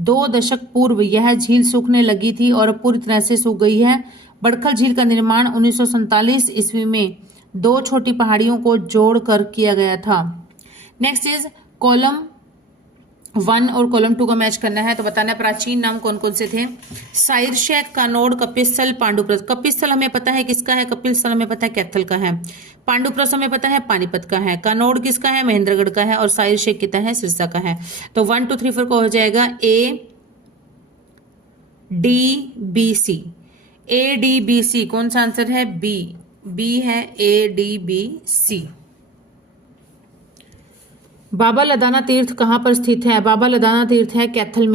2 दशक पूर्व यह झील सूखने लगी थी और पूरी तरह से सूख गई है। बड़खल झील का निर्माण 1947 ईस्वी में 2 छोटी पहाड़ियों को जोड़कर किया गया था। नेक्स्ट इज कॉलम 1 और कॉलम 2 का मैच करना है। तो बताना प्राचीन नाम कौन कौन से थे? साइरशैक, कानोड़, कपिस्थल, पांडुप्रस्थ। कपिस्थल हमें पता है किसका है, कपिस्थल हमें पता है कैथल का है, पांडुप्रस्थ हमें पता है पानीपत का है, कानोड़ किसका है महेंद्रगढ़ का है और साइरशैक कितना है सिरसा का है। तो 1 2 3 4 को हो जाएगा ADBC। ADBC कौन सा आंसर है? बी है ADBC। बाबा लदाना तीर्थ कहाँ पर स्थित है? बाबा लदाना तीर्थ है कैथल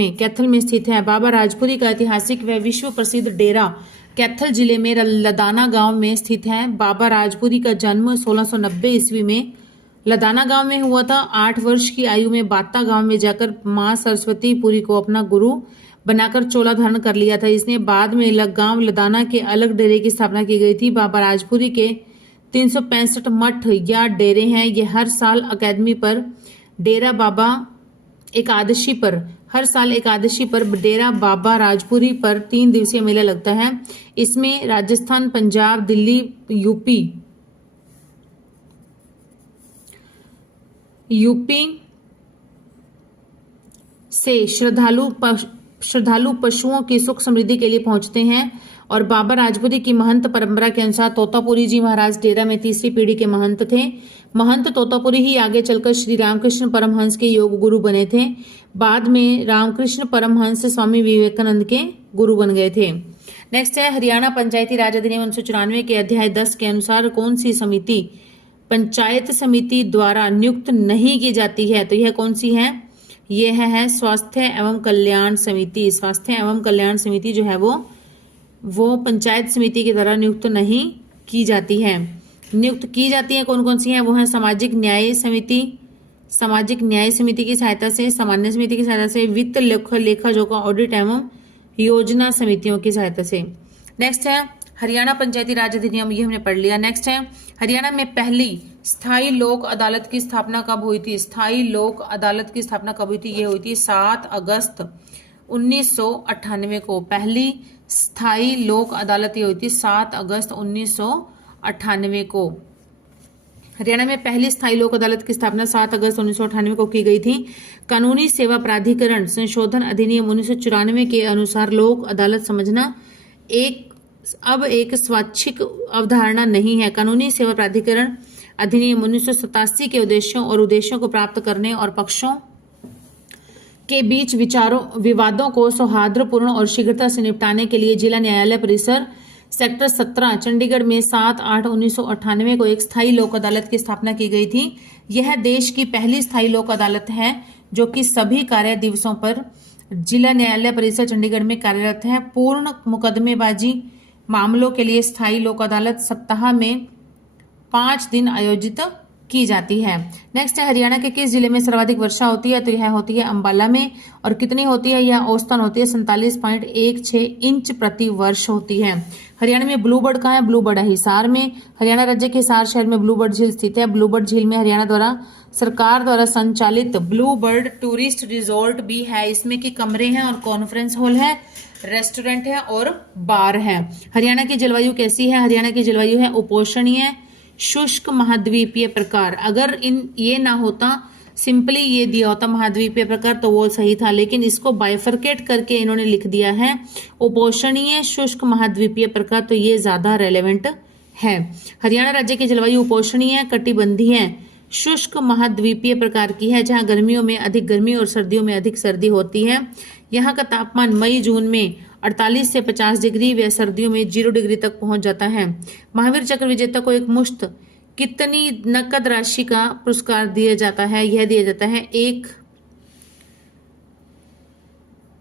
में स्थित है। बाबा राजपुरी का ऐतिहासिक व विश्व प्रसिद्ध डेरा कैथल जिले में लदाना गांव में स्थित है। बाबा राजपुरी का जन्म 1690 ईस्वी में लदाना गांव में हुआ था। 8 वर्ष की आयु में बात्ता गांव में जाकर मां सरस्वती पुरी को अपना गुरु बनाकर चोला धारण कर लिया था। इसने बाद में गांव लदाना के अलग डेरे की स्थापना की गई थी। बाबा राजपुरी के 365 मठ या डेरे हैं। ये हर साल अकादमी पर डेरा बाबा एकादशी पर डेरा बाबा राजपुरी पर 3 दिवसीय मेला लगता है। इसमें राजस्थान, पंजाब, दिल्ली, यूपी से श्रद्धालु पशुओं की सुख समृद्धि के लिए पहुंचते हैं और बाबा राजपुरी की महंत परंपरा के अनुसार तोतापुरी जी महाराज डेरा में 3री पीढ़ी के महंत थे। महंत तोतापुरी ही आगे चलकर श्री रामकृष्ण परमहंस के योग गुरु बने थे। बाद में रामकृष्ण परमहंस स्वामी विवेकानंद के गुरु बन गए थे। नेक्स्ट है हरियाणा पंचायती राज अधिनियम 1994 के अध्याय 10 के अनुसार कौन सी समिति पंचायत समिति द्वारा नियुक्त नहीं की जाती है? तो यह कौन सी है? यह है स्वास्थ्य एवं कल्याण समिति। स्वास्थ्य एवं कल्याण समिति जो है वो पंचायत समिति के द्वारा नियुक्त नहीं की जाती है। नियुक्त की जाती है। कौन कौन सी हैं? वो है सामाजिक न्याय समिति की सहायता से, सामान्य समिति की सहायता से, वित्त लेखा जोखा ऑडिट एवं योजना समितियों की सहायता से। नेक्स्ट है हरियाणा पंचायती राज अधिनियम, ये हमने पढ़ लिया। नेक्स्ट है हरियाणा में पहली स्थायी लोक अदालत की स्थापना कब हुई थी? स्थायी लोक अदालत की स्थापना कब हुई थी? ये हुई थी 7 अगस्त 1998 को। पहली स्थायी लोक अदालत ये हुई थी 7 अगस्त 1998 को। हरियाणा में पहली स्थायी लोक अदालत की स्थापना 7 अगस्त 1998 को की गई थी। कानूनी सेवा प्राधिकरण संशोधन अधिनियम 1994 के अनुसार लोक अदालत समझना अब एक स्वैच्छिक अवधारणा नहीं है। कानूनी सेवा प्राधिकरण अधिनियम 1987 के उद्देश्यों को प्राप्त करने और पक्षों के बीच विवादों को सौहार्दपूर्ण और शीघ्रता से निपटाने के लिए जिला न्यायालय परिसर सेक्टर 17 चंडीगढ़ में 7/8/1998 को एक स्थायी लोक अदालत की स्थापना की गई थी। यह देश की पहली स्थायी लोक अदालत है जो कि सभी कार्य दिवसों पर जिला न्यायालय परिसर चंडीगढ़ में कार्यरत है। पूर्ण मुकदमेबाजी मामलों के लिए स्थायी लोक अदालत सप्ताह में 5 दिन आयोजित की जाती है। नेक्स्ट है हरियाणा के किस जिले में सर्वाधिक वर्षा होती है? तो यह होती है अंबाला में। और कितनी होती है? यह औसतन होती है 47.16 इंच प्रति वर्ष होती है। हरियाणा में ब्लू बर्ड कहाँ है? ब्लू बर्ड है हिसार में। हरियाणा राज्य के हिसार शहर में ब्लू बर्ड झील स्थित है। ब्लू बर्ड झील में हरियाणा द्वारा सरकार द्वारा संचालित ब्लू बर्ड टूरिस्ट रिजॉर्ट भी है। इसमें की कमरे हैं और कॉन्फ्रेंस हॉल है, रेस्टोरेंट है और बार है। हरियाणा की जलवायु कैसी है? हरियाणा की जलवायु है उपोष्णीय शुष्क महाद्वीपीय प्रकार। अगर ये ना होता, सिंपली ये दिया होता महाद्वीपीय प्रकार तो वो सही था, लेकिन इसको बाइफरकेट करके इन्होंने लिख दिया है उपोष्णीय शुष्क महाद्वीपीय प्रकार, तो ये ज्यादा रेलेवेंट है। हरियाणा राज्य की जलवायु उपोष्णीय कटिबंधीय शुष्क महाद्वीपीय प्रकार की है, जहां गर्मियों में अधिक गर्मी और सर्दियों में अधिक सर्दी होती है। यहाँ का तापमान मई जून में 48 से 50 डिग्री व सर्दियों में 0 डिग्री तक पहुंच जाता है। महावीर चक्र विजेता को एक मुश्त कितनी नकद राशि का पुरस्कार दिया जाता है? यह दिया जाता है 1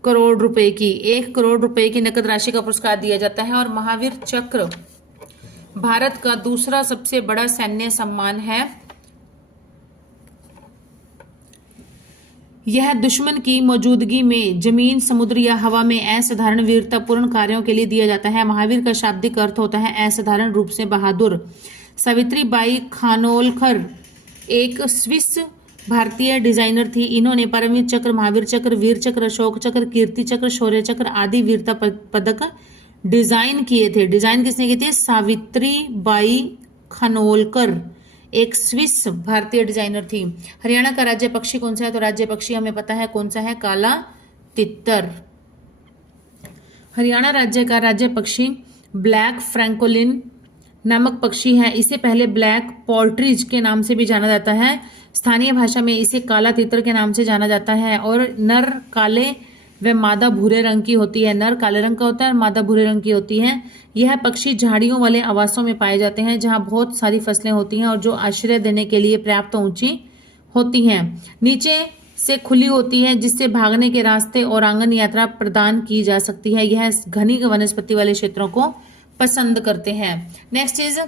करोड़ रुपए की। 1 करोड़ रुपए की नकद राशि का पुरस्कार दिया जाता है। और महावीर चक्र भारत का दूसरा सबसे बड़ा सैन्य सम्मान है। यह दुश्मन की मौजूदगी में जमीन, समुद्र या हवा में असाधारण वीरतापूर्ण कार्यों के लिए दिया जाता है। महावीर का शाब्दिक अर्थ होता है असाधारण रूप से बहादुर। सावित्रीबाई खानोलकर एक स्विस भारतीय डिजाइनर थी। इन्होंने परमवीर चक्र, महावीर चक्र, वीर चक्र, अशोक चक्र, कीर्ति चक्र, शौर्य चक्र आदि वीरता पदक डिजाइन किए थे। डिजाइन किसने किए थे? सावित्रीबाई खानोलकर एक स्विस भारतीय डिजाइनर थी। हरियाणा का राज्य पक्षी कौन सा है? तो राज्य पक्षी हमें पता है कौन सा है, काला तितर। हरियाणा राज्य का राज्य पक्षी ब्लैक फ्रैंकोलिन नामक पक्षी है। इसे पहले ब्लैक पॉर्ट्रिज के नाम से भी जाना जाता है। स्थानीय भाषा में इसे काला तितर के नाम से जाना जाता है। और नर काले व मादा भूरे रंग की होती है। नर काले रंग का होता है और मादा भूरे रंग की होती है। यह पक्षी झाड़ियों वाले आवासों में पाए जाते हैं, जहां बहुत सारी फसलें होती हैं और जो आश्रय देने के लिए पर्याप्त ऊंची होती हैं। नीचे से खुली होती है, जिससे भागने के रास्ते और आंगन यात्रा प्रदान की जा सकती है। यह घनी वनस्पति वाले क्षेत्रों को पसंद करते हैं। नेक्स्ट इज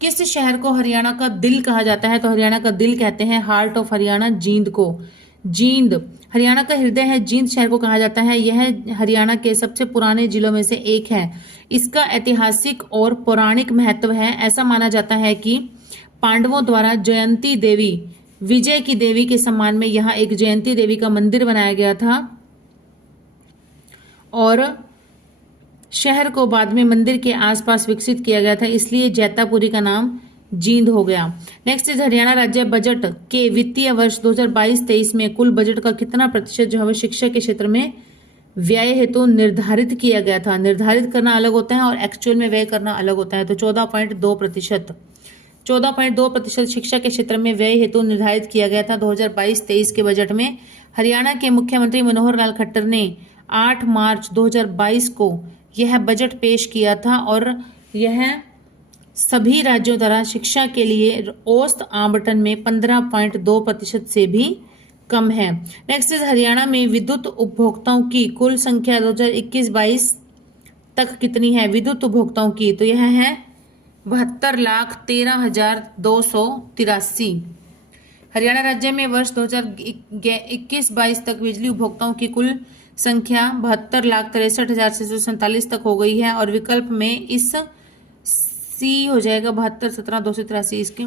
किस शहर को हरियाणा का दिल कहा जाता है? तो हरियाणा का दिल कहते हैं हार्ट ऑफ हरियाणा जींद को। जींद हरियाणा का हृदय है। जींद शहर को कहा जाता है। यह हरियाणा के सबसे पुराने जिलों में से एक है। इसका ऐतिहासिक और पौराणिक महत्व है। ऐसा माना जाता है कि पांडवों द्वारा जयंती देवी, विजय की देवी के सम्मान में यहाँ एक जयंती देवी का मंदिर बनाया गया था और शहर को बाद में मंदिर के आसपास विकसित किया गया था, इसलिए जैतापुरी का नाम जींद हो गया। नेक्स्ट इज हरियाणा राज्य बजट के वित्तीय वर्ष 2022-23 में कुल बजट का कितना प्रतिशत जो है शिक्षा के क्षेत्र में व्यय हेतु निर्धारित किया गया था? निर्धारित करना अलग होता है और एक्चुअल में व्यय करना अलग होता है। तो 14.2%। 14.2% शिक्षा के क्षेत्र में व्यय हेतु निर्धारित किया गया था 2022-23 के बजट में। हरियाणा के मुख्यमंत्री मनोहर लाल खट्टर ने 8 मार्च 2022 को यह बजट पेश किया था और यह सभी राज्यों द्वारा शिक्षा के लिए औसत आवंटन में 15.2% से भी कम है। नेक्स्ट इज हरियाणा में विद्युत उपभोक्ताओं की कुल संख्या 2021-22 तक कितनी है? विद्युत उपभोक्ताओं की तो यह है 72,13,283। हरियाणा राज्य में वर्ष 2021-22 तक बिजली उपभोक्ताओं की कुल संख्या 72,63,647 तक हो गई है और विकल्प में इस सी हो जाएगा 72,17,283 इसके,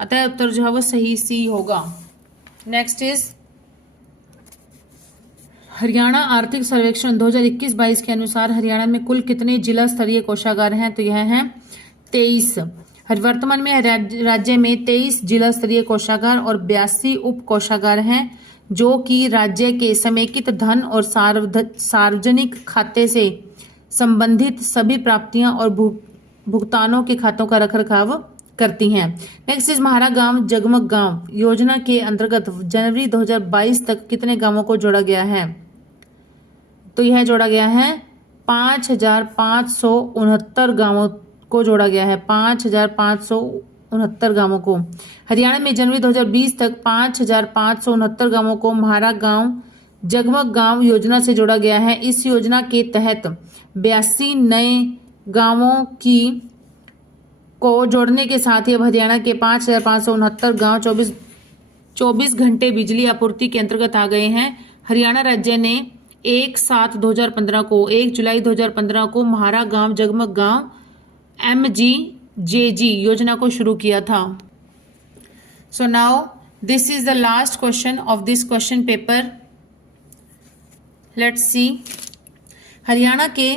अतः उत्तर जो है वो सही सी होगा। नेक्स्ट इज हरियाणा आर्थिक सर्वेक्षण 2021-22 के अनुसार हरियाणा में कुल कितने जिला स्तरीय कोषागार हैं? तो यह है 23। वर्तमान में राज्य में 23 जिला स्तरीय कोषागार और 82 उप कोषागार हैं जो कि राज्य के समेकित धन और सार्वजनिक खाते से संबंधित सभी प्राप्तियां और भुगतानों के खातों का रखरखाव करती हैं। नेक्स्ट इज म्हारा गांव जगमग गांव योजना के अंतर्गत जनवरी 2022 तक कितने गांवों को जोड़ा गया है? तो यह जोड़ा गया है 5,569 गांवों को जोड़ा गया है, 5,569 गांवों को। हरियाणा में जनवरी 2020 तक 5,569 गांवों को म्हारा गांव जगमग गांव योजना से जोड़ा गया है। इस योजना के तहत 82 नए गांवों को जोड़ने के साथ ही अब हरियाणा के 5,569 गांव 24 घंटे बिजली आपूर्ति के अंतर्गत आ गए हैं। हरियाणा राज्य ने 1/7/2015 को 1 जुलाई 2015 को म्हारा गांव जगमग गांव MGJG योजना को शुरू किया था। So now this is the last question of this question paper. Let's see. Haryana के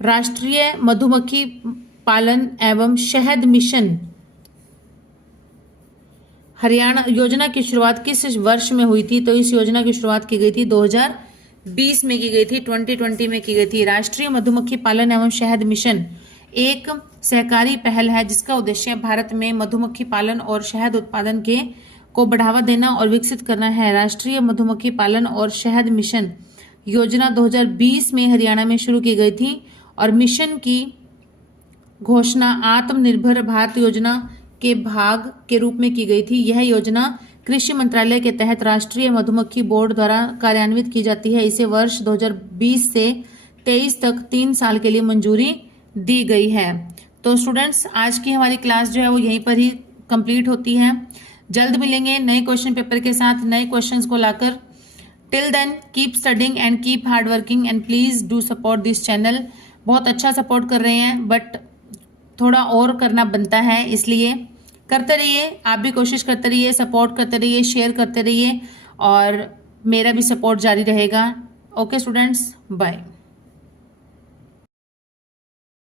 राष्ट्रीय मधुमक्खी पालन एवं शहद मिशन हरियाणा योजना की शुरुआत किस वर्ष में हुई थी? तो इस योजना की शुरुआत की गई थी 2020 में की गई थी, 2020 में की गई थी। राष्ट्रीय मधुमक्खी पालन एवं शहद मिशन एक सहकारी पहल है जिसका उद्देश्य भारत में मधुमक्खी पालन और शहद उत्पादन को बढ़ावा देना और विकसित करना है। राष्ट्रीय मधुमक्खी पालन और शहद मिशन योजना 2020 में हरियाणा में शुरू की गई थी और मिशन की घोषणा आत्मनिर्भर भारत योजना के भाग के रूप में की गई थी। यह योजना कृषि मंत्रालय के तहत राष्ट्रीय मधुमक्खी बोर्ड द्वारा कार्यान्वित की जाती है। इसे वर्ष 2020 से 23 तक 3 साल के लिए मंजूरी दी गई है। तो स्टूडेंट्स आज की हमारी क्लास जो है वो यहीं पर ही कंप्लीट होती है। जल्द मिलेंगे नए क्वेश्चन पेपर के साथ, नए क्वेश्चंस को लाकर। Till then keep studying and keep hard working and please do support this channel. बहुत अच्छा सपोर्ट कर रहे हैं बट थोड़ा और करना बनता है, इसलिए करते रहिए। आप भी कोशिश करते रहिए, सपोर्ट करते रहिए, शेयर करते रहिए और मेरा भी सपोर्ट जारी रहेगा। Okay students, bye.